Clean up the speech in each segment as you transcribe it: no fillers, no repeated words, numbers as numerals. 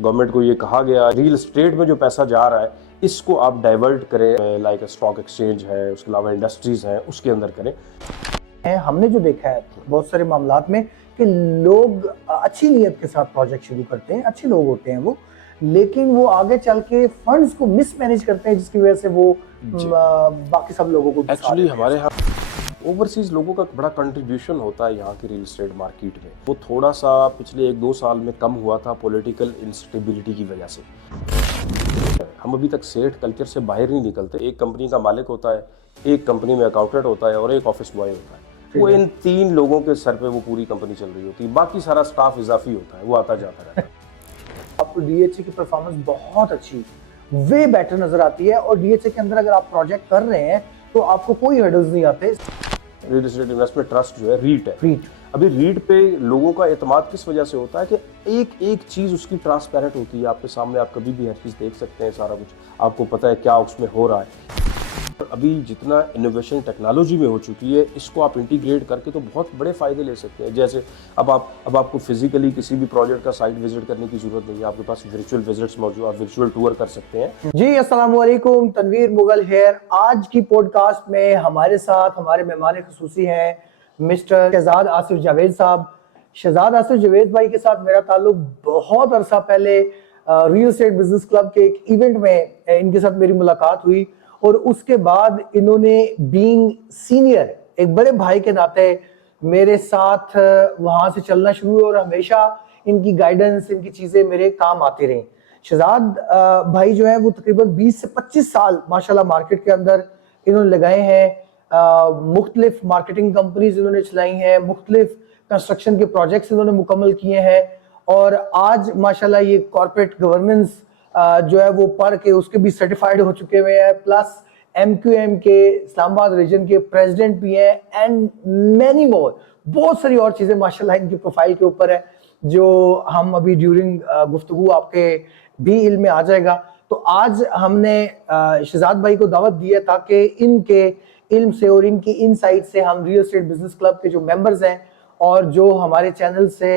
Government को ये कहा गया रियल एस्टेट में जो पैसा जा रहा है इसको आप डाइवर्ट करें, लाइक स्टॉक एक्सचेंज है, उसके अलावा इंडस्ट्रीज हैं, उसके अंदर करें। हमने जो देखा है बहुत सारे मामलात में कि लोग अच्छी नीयत के साथ प्रोजेक्ट शुरू करते हैं, अच्छे लोग होते हैं वो, लेकिन वो आगे चल के फंड्स को मिसमैनेज करते हैं, जिसकी वजह से वो बाकी सब लोगों को एक्चुअली हमारे यहाँ ओवरसीज लोगों का बड़ा कंट्रीब्यूशन होता है यहाँ की रियल एस्टेट मार्केट में। वो थोड़ा सा पिछले 1-2 साल में कम हुआ था पॉलिटिकल इंस्टेबिलिटी की वजह से। हम अभी तक सेठ कल्चर से बाहर नहीं निकलते। एक कंपनी का मालिक होता है, एक कंपनी में अकाउंटेंट होता है और एक ऑफिस बॉय होता है। वो इन 3 लोगों के सर पे वो पूरी कंपनी चल रही होती है। बाकी सारा स्टाफ इजाफी होता है, वो आता जाता रहता है। आपको डीएचए की परफॉर्मेंस बहुत अच्छी, वे बेटर नजर आती है, और डीएचए के अंदर अगर आप प्रोजेक्ट कर रहे हैं तो आपको कोई हर्डल्स नहीं आते। रियल एस्टेट इन्वेस्टमेंट ट्रस्ट जो है रीट है। अभी रीट पे लोगों का एतमाद किस वजह से होता है कि एक एक चीज उसकी ट्रांसपेरेंट होती है आपके सामने, आप कभी भी हर चीज देख सकते हैं, सारा कुछ आपको पता है क्या उसमें हो रहा है। अभी जितना इनोवेशन टेक्नोलॉजी में हो चुकी है, इसको आप इंटीग्रेट करके तो बहुत बड़े फायदे ले सकते हैं। जैसे अब आपको फिजिकली किसी भी प्रोजेक्ट का साइट विजिट करने की जरूरत नहीं है, आपके पास वर्चुअल विजिट्स मौजूद, आप वर्चुअल टूर कर सकते हैं। जी अस्सलाम वालेकुम, तनवीर मुगल हेयर। आज की पॉडकास्ट में हमारे साथ हमारे मेहमान खुसूसी हैं मिस्टर शहजाद आसिफ जावेद साहब। शहजाद आसिफ जावेद भाई के साथ मेरा ताल्लुक बहुत अरसा पहले रियल एस्टेट बिजनेस क्लब के एक इवेंट में इनके साथ मेरी मुलाकात हुई, और उसके बाद इन्होंने बीइंग सीनियर एक बड़े भाई के नाते मेरे साथ वहां से चलना शुरू हुआ, और हमेशा इनकी गाइडेंस, इनकी चीजें मेरे काम आती रही। शहजाद भाई जो है वो तकरीबन 20 से 25 साल माशाल्लाह मार्केट के अंदर इन्होंने लगाए हैं। मुख्तलिफ मार्केटिंग कंपनीज इन्होंने चलाई हैं, मुख्तलिफ कंस्ट्रक्शन के प्रोजेक्ट्स इन्होंने मुकम्मल किए हैं, और आज माशाल्लाह ये कॉर्पोरेट गवर्नेंस जो है वो पढ़ के उसके भी सर्टिफाइड हो चुके हुए हैं, प्लस MQM के इस्लामाबाद रीजन के प्रेसिडेंट भी हैं, एंड मैनी मोर, बहुत सारी और चीजें माशाल्लाह इनकी प्रोफाइल के ऊपर है, जो हम अभी ड्यूरिंग गुफ्तगू आपके भी इल्म में आ जाएगा। तो आज हमने शहजाद भाई को दावत दी है ताकि इनके इल्म से और इनकी इनसाइट से हम रियल एस्टेट बिजनेस क्लब के जो मेंबर्स हैं और जो हमारे चैनल से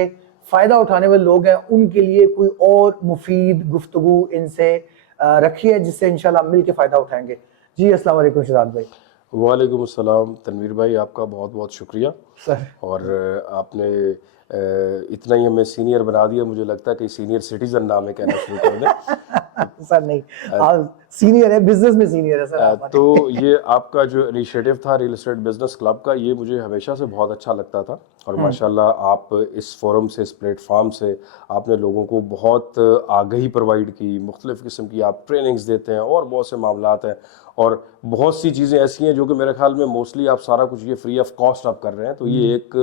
फायदा उठाने वाले लोग हैं, उनके लिए कोई और मुफीद गुफ्तगू इनसे रखी है, जिससे इंशाल्लाह मिल के फायदा उठाएंगे। जी अस्सलाम वालेकुम शहजाद भाई। वालेकुम अस्सलाम तनवीर भाई, आपका बहुत बहुत शुक्रिया सर। और आपने इतना ही हमें सीनियर बना दिया, मुझे लगता है कि सीनियर सिटीजन नाम है कहना शुरू कर दें। सर नहीं, आप सीनियर है, बिजनेस में सीनियर है सर। तो ये आपका जो इनिशिएटिव था रियल एस्टेट बिजनेस क्लब का, ये मुझे हमेशा से बहुत अच्छा लगता था, और माशाल्लाह आप इस फोरम से, इस प्लेटफॉर्म से आपने लोगों को बहुत आगाही प्रोवाइड की, मुख्तलिफ किस्म की आप ट्रेनिंग्स देते हैं और बहुत से मामलात हैं, और बहुत सी चीज़ें ऐसी हैं जो कि मेरे ख्याल में मोस्टली आप सारा कुछ ये फ्री ऑफ कॉस्ट आप कर रहे हैं। तो ये एक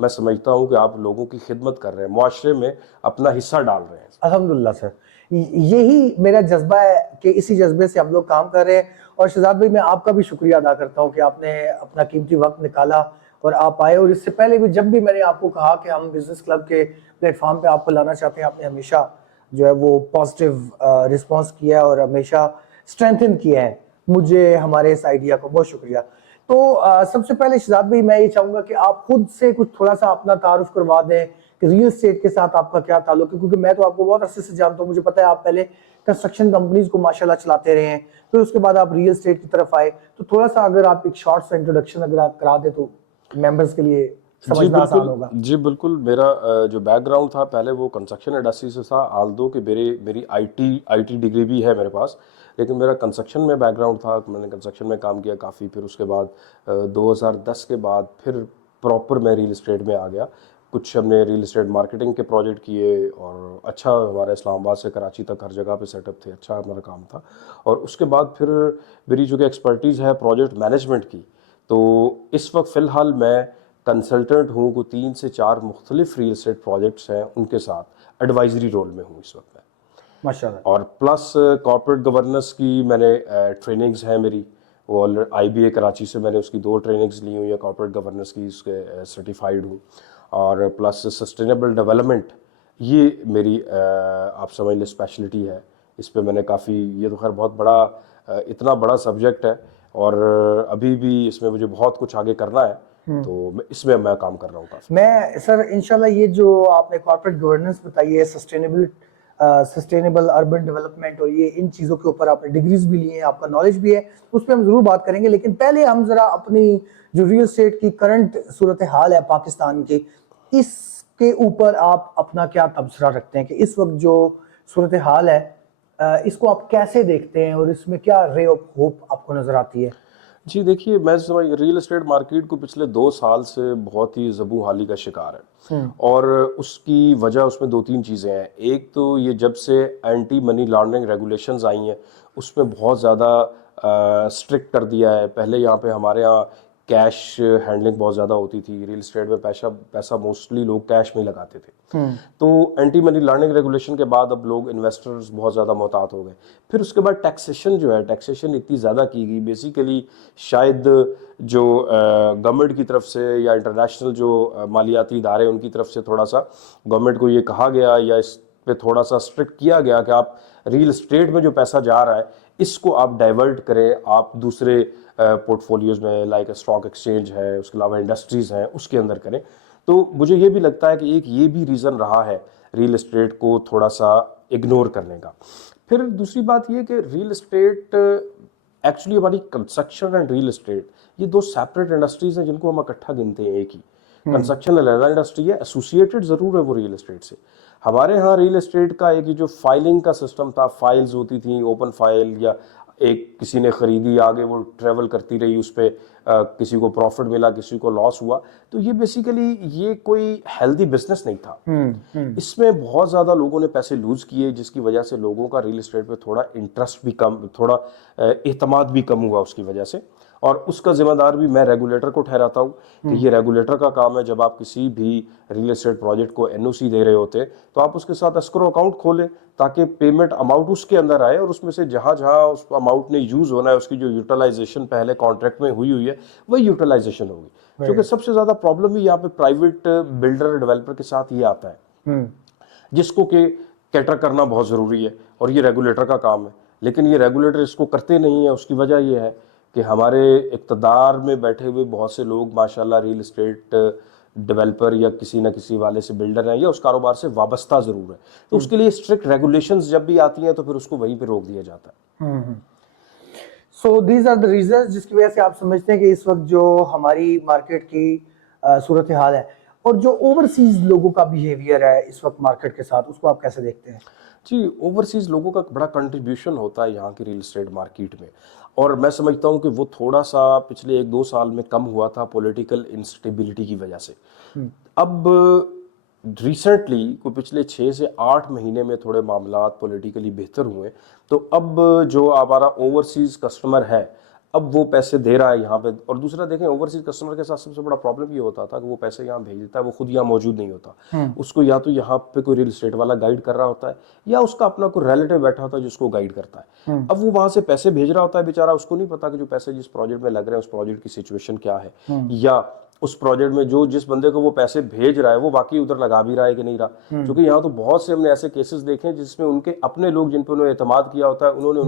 मैं समझता हूँ कि आप लोगों की खिदमत कर रहे हैं, मुआशरे में अपना हिस्सा डाल रहे हैं। अल्हम्दुलिल्लाह सर, यही मेरा जज्बा है कि इसी जज्बे से हम लोग काम कर रहे हैं। और शहजाद भाई, मैं आपका भी शुक्रिया अदा करता हूँ कि आपने अपना कीमती वक्त निकाला और आप आए, और इससे पहले भी जब भी मैंने आपको कहा कि हम बिजनेस क्लब के प्लेटफॉर्म पे आपको लाना चाहते हैं, आपने हमेशा जो है वो पॉजिटिव रिस्पॉन्स किया और हमेशा स्ट्रेंथन किया है मुझे हमारे इस आइडिया को। बहुत शुक्रिया। तो सबसे पहले शहजाद भाई, मैं ये चाहूंगा कि आप खुद से कुछ थोड़ा सा अपना तारुफ करवा दें कि रियल एस्टेट के साथ आपका क्या ताल्लुक है, क्योंकि मैं तो आपको बहुत अरसे से जानता हूँ, मुझे पता है आप पहले कंस्ट्रक्शन कंपनीज को माशाल्लाह चलाते रहे हैं, फिर उसके बाद आप रियल एस्टेट की तरफ आए। तो थोड़ा सा अगर आप एक शॉर्ट सा इंट्रोडक्शन अगर आप करा दे तो मेंबर्स के लिए समझना आसान होगा। जी बिल्कुल, मेरा जो बैकग्राउंड था पहले वो कंस्ट्रक्शन इंडस्ट्री से था, आल्दो कि मेरी आईटी डिग्री भी है मेरे पास, लेकिन मेरा कंस्ट्रक्शन में बैकग्राउंड था। मैंने कंस्ट्रक्शन में काम किया काफ़ी, फिर उसके बाद 2010 के बाद फिर प्रॉपर मैं रियल एस्टेट में आ गया। कुछ हमने रियल एस्टेट मार्केटिंग के प्रोजेक्ट किए, और अच्छा हमारा इस्लामाबाद से कराची तक हर जगह पे सेटअप थे, अच्छा हमारा काम था। और उसके बाद फिर मेरी जो कि एक्सपर्टीज़ है प्रोजेक्ट मैनेजमेंट की, तो इस वक्त फ़िलहाल मैं कंसल्टेंट हूँ को 3 से 4 मुख्तलिफ रियल एस्टेट प्रोजेक्ट्स हैं, उनके साथ एडवाइजरी रोल में हूँ इस वक्त मैं माशाल्लाह। और प्लस कॉर्पोरेट गवर्नेंस की मैंने ट्रेनिंग्स हैं मेरी, वो IBA कराची से मैंने उसकी 2 ट्रेनिंग्स ली हुई है कॉर्पोरेट गवर्नेंस की, उसके सर्टिफाइड हूँ। और प्लस सस्टेनेबल डेवलपमेंट, ये मेरी आप समझ लें स्पेशलिटी है। इस पे मैंने काफ़ी, ये तो खैर बहुत बड़ा इतना बड़ा सब्जेक्ट है, और अभी भी इसमें मुझे बहुत कुछ आगे करना है, तो इसमें मैं काम कर रहा हूँ काफ़ी। मैं सर इंशाल्लाह ये जो आपने कॉर्पोरेट गवर्नेंस बताई है, सस्टेनेबल सस्टेनेबल अर्बन डेवलपमेंट और ये इन चीज़ों के ऊपर आपने डिग्रीज भी ली हैं, आपका नॉलेज भी है, उस पर हम ज़रूर बात करेंगे। लेकिन पहले हम ज़रा अपनी जो रियल एस्टेट की करंट सूरत हाल है पाकिस्तान की, इसके ऊपर आप अपना क्या तबसरा रखते हैं कि इस वक्त जो सूरत हाल है इसको आप कैसे देखते हैं और इसमें क्या रे ऑफ होप आपको नज़र आती है? जी देखिए, मैं समझ रियल एस्टेट मार्केट को पिछले 2 साल से बहुत ही ज़बू हाली का शिकार है। और उसकी वजह उसमें दो तीन चीज़ें हैं। एक तो ये जब से एंटी मनी लॉन्ड्रिंग रेगुलेशंस आई हैं उसमें बहुत ज़्यादा स्ट्रिक्ट कर दिया है। पहले यहाँ पे हमारे यहाँ कैश हैंडलिंग बहुत ज़्यादा होती थी। रियल एस्टेट में पैसा पैसा मोस्टली लोग कैश में ही लगाते थे। तो एंटी मनी लॉन्ड्रिंग रेगुलेशन के बाद अब लोग इन्वेस्टर्स बहुत ज़्यादा मोहतात हो गए। फिर उसके बाद टैक्सेशन जो है, टैक्सेशन इतनी ज़्यादा की गई, बेसिकली शायद जो गवर्नमेंट की तरफ से या इंटरनेशनल जो मालियाती इदारे उनकी तरफ से थोड़ा सा गवर्नमेंट को ये कहा गया या इस पे थोड़ा सा स्ट्रिक्ट किया गया कि आप रियल एस्टेट में जो पैसा जा रहा है इसको आप डाइवर्ट करें, आप दूसरे पोर्टफोलियोज में लाइक स्टॉक एक्सचेंज है, उसके अलावा इंडस्ट्रीज हैं, उसके अंदर करें। तो मुझे ये भी लगता है कि एक ये भी रीज़न रहा है रियल एस्टेट को थोड़ा सा इग्नोर करने का। फिर दूसरी बात ये कि रियल एस्टेट एक्चुअली हमारी कंस्ट्रक्शन एंड रियल एस्टेट ये दो सेपरेट इंडस्ट्रीज हैं जिनको हम इकट्ठा गिनते हैं एक ही। कंस्ट्रक्शन अलग इंडस्ट्री है, एसोसिएटेड ज़रूर है वो रियल एस्टेट से। हमारे यहाँ रियल एस्टेट का एक जो फाइलिंग का सिस्टम था, फाइल्स होती थी ओपन फाइल, या एक किसी ने खरीदी आगे वो ट्रेवल करती रही, उस पर किसी को प्रॉफिट मिला किसी को लॉस हुआ। तो ये बेसिकली ये कोई हेल्दी बिजनेस नहीं था। इसमें बहुत ज़्यादा लोगों ने पैसे लूज किए जिसकी वजह से लोगों का रियल एस्टेट पे थोड़ा इंटरेस्ट भी कम, थोड़ा एतमाद भी कम हुआ उसकी वजह से। और उसका जिम्मेदार भी मैं रेगुलेटर को ठहराता हूँ कि ये रेगुलेटर का काम है। जब आप किसी भी रियल एस्टेट प्रोजेक्ट को एनओसी दे रहे होते तो आप उसके साथ एस्क्रो अकाउंट खोलें ताकि पेमेंट अमाउंट उसके अंदर आए और उसमें से जहाँ जहाँ उस अमाउंट ने यूज़ होना है उसकी जो यूटिलाइजेशन पहले कॉन्ट्रैक्ट में हुई है वही यूटिलाइजेशन होगी। क्योंकि सबसे ज़्यादा प्रॉब्लम भी यहाँ पे प्राइवेट बिल्डर डेवलपर के साथ ये आता है जिसको कि कैटर करना बहुत ज़रूरी है और ये रेगुलेटर का काम है। लेकिन ये रेगुलेटर इसको करते नहीं है। उसकी वजह ये है कि हमारे इक़्तिदार में बैठे हुए बहुत से लोग माशाल्लाह रियल एस्टेट डेवलपर या किसी न किसी वाले से बिल्डर हैं या उस कारोबार से वाबस्ता ज़रूर है। तो उसके लिए स्ट्रिक्ट रेगुलेशंस जब भी आती हैं तो फिर उसको वहीं पे रोक दिया जाता है। So these are the reasons जिसकी वजह से आप समझते हैं कि इस वक्त जो हमारी मार्केट की सूरत हाल है और जो ओवरसीज लोगों का बिहेवियर है इस वक्त मार्केट के साथ, उसको आप कैसे देखते हैं? जी, ओवरसीज़ लोगों का बड़ा कंट्रीब्यूशन होता है यहाँ की रियल एस्टेट मार्केट में। और मैं समझता हूँ कि वो थोड़ा सा पिछले 1-2 साल में कम हुआ था पॉलिटिकल इंस्टेबिलिटी की वजह से। अब रिसेंटली कोई पिछले 6 से 8 महीने में थोड़े मामलात पॉलिटिकली बेहतर हुए। तो अब जो हमारा ओवरसीज़ कस्टमर है अब वो पैसे दे रहा है यहाँ पे। और दूसरा देखें, ओवरसीज कस्टमर के साथ सबसे बड़ा प्रॉब्लम ये होता था कि वो पैसे यहाँ भेज देता है, वो खुद यहाँ मौजूद नहीं होता। उसको या तो यहाँ पे कोई रियल एस्टेट वाला गाइड कर रहा होता है या उसका अपना कोई रिलेटिव बैठा होता है जिसको गाइड करता है। अब वो वहां से पैसे भेज रहा होता है बेचारा, उसको नहीं पता कि जो पैसे जिस प्रोजेक्ट में लग रहे हैं उस प्रोजेक्ट की सिचुएशन क्या है या उस प्रोजेक्ट में जो जिस बंदे को वो पैसे भेज रहा है वो बाकी उधर लगा भी रहा है कि नहीं रहा। क्योंकि यहाँ तो बहुत से हमने ऐसे केसेस देखे हैं जिसमें उनके अपने लोग जिन पर उन्होंने एतमाद किया होता है उन्होंने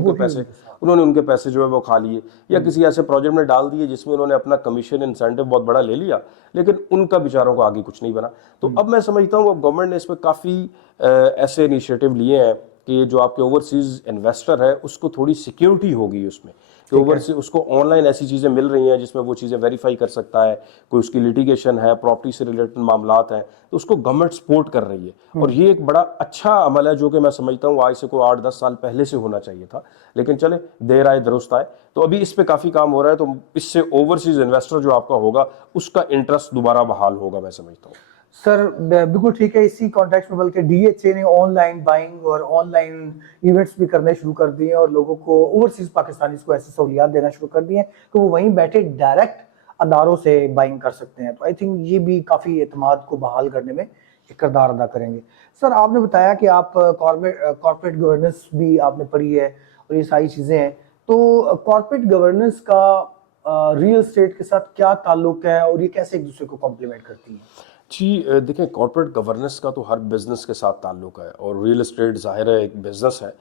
उनके पैसे जो है वो खा लिए या किसी ऐसे प्रोजेक्ट में डाल दिए जिसमें उन्होंने अपना कमीशन इंसेंटिव बहुत बड़ा ले लिया, लेकिन उनका बेचारों को आगे कुछ नहीं बना। तो अब मैं समझता हूँ अब गवर्नमेंट ने इस पर काफ़ी ऐसे इनिशिएटिव लिए हैं कि जो आपके ओवरसीज इन्वेस्टर है उसको थोड़ी सिक्योरिटी होगी उसमें कि ओवरसीज उसको ऑनलाइन ऐसी चीज़ें मिल रही हैं जिसमें वो चीज़ें वेरीफाई कर सकता है। कोई उसकी लिटिगेशन है, प्रॉपर्टी से रिलेटेड मामलात हैं, तो उसको गवर्नमेंट सपोर्ट कर रही है। और ये एक बड़ा अच्छा अमल है जो कि मैं समझता हूँ आज से कोई 8-10 साल पहले से होना चाहिए था, लेकिन चले देर आए दुरुस्त आए। तो अभी इस पर काफ़ी काम हो रहा है, तो इससे ओवरसीज इन्वेस्टर जो आपका होगा उसका इंटरेस्ट दोबारा बहाल होगा, मैं समझता हूँ। सर बिल्कुल ठीक है। इसी कॉन्टेक्स्ट में बल्कि डीएचए ने ऑनलाइन बाइंग और ऑनलाइन इवेंट्स भी करने शुरू कर दिए और लोगों को ओवरसीज पाकिस्तानीज को ऐसी सहूलियात देना शुरू कर दिए हैं कि वो वहीं बैठे डायरेक्ट अदारों से बाइंग कर सकते हैं। तो आई थिंक ये भी काफ़ी एतमाद को बहाल करने में एक किरदार अदा करेंगे। सर आपने बताया कि आप कॉर्पोरेट गवर्नेंस भी आपने पढ़ी है और ये सारी चीज़ें हैं, तो कॉर्पोरेट गवर्नेंस का रियल एस्टेट के साथ क्या ताल्लुक है और ये कैसे एक दूसरे को कॉम्प्लीमेंट करती है? जी देखें, कॉर्पोरेट गवर्नेंस का तो हर बिज़नेस के साथ ताल्लुक है और रियल एस्टेट ज़ाहिर है एक बिज़नेस है।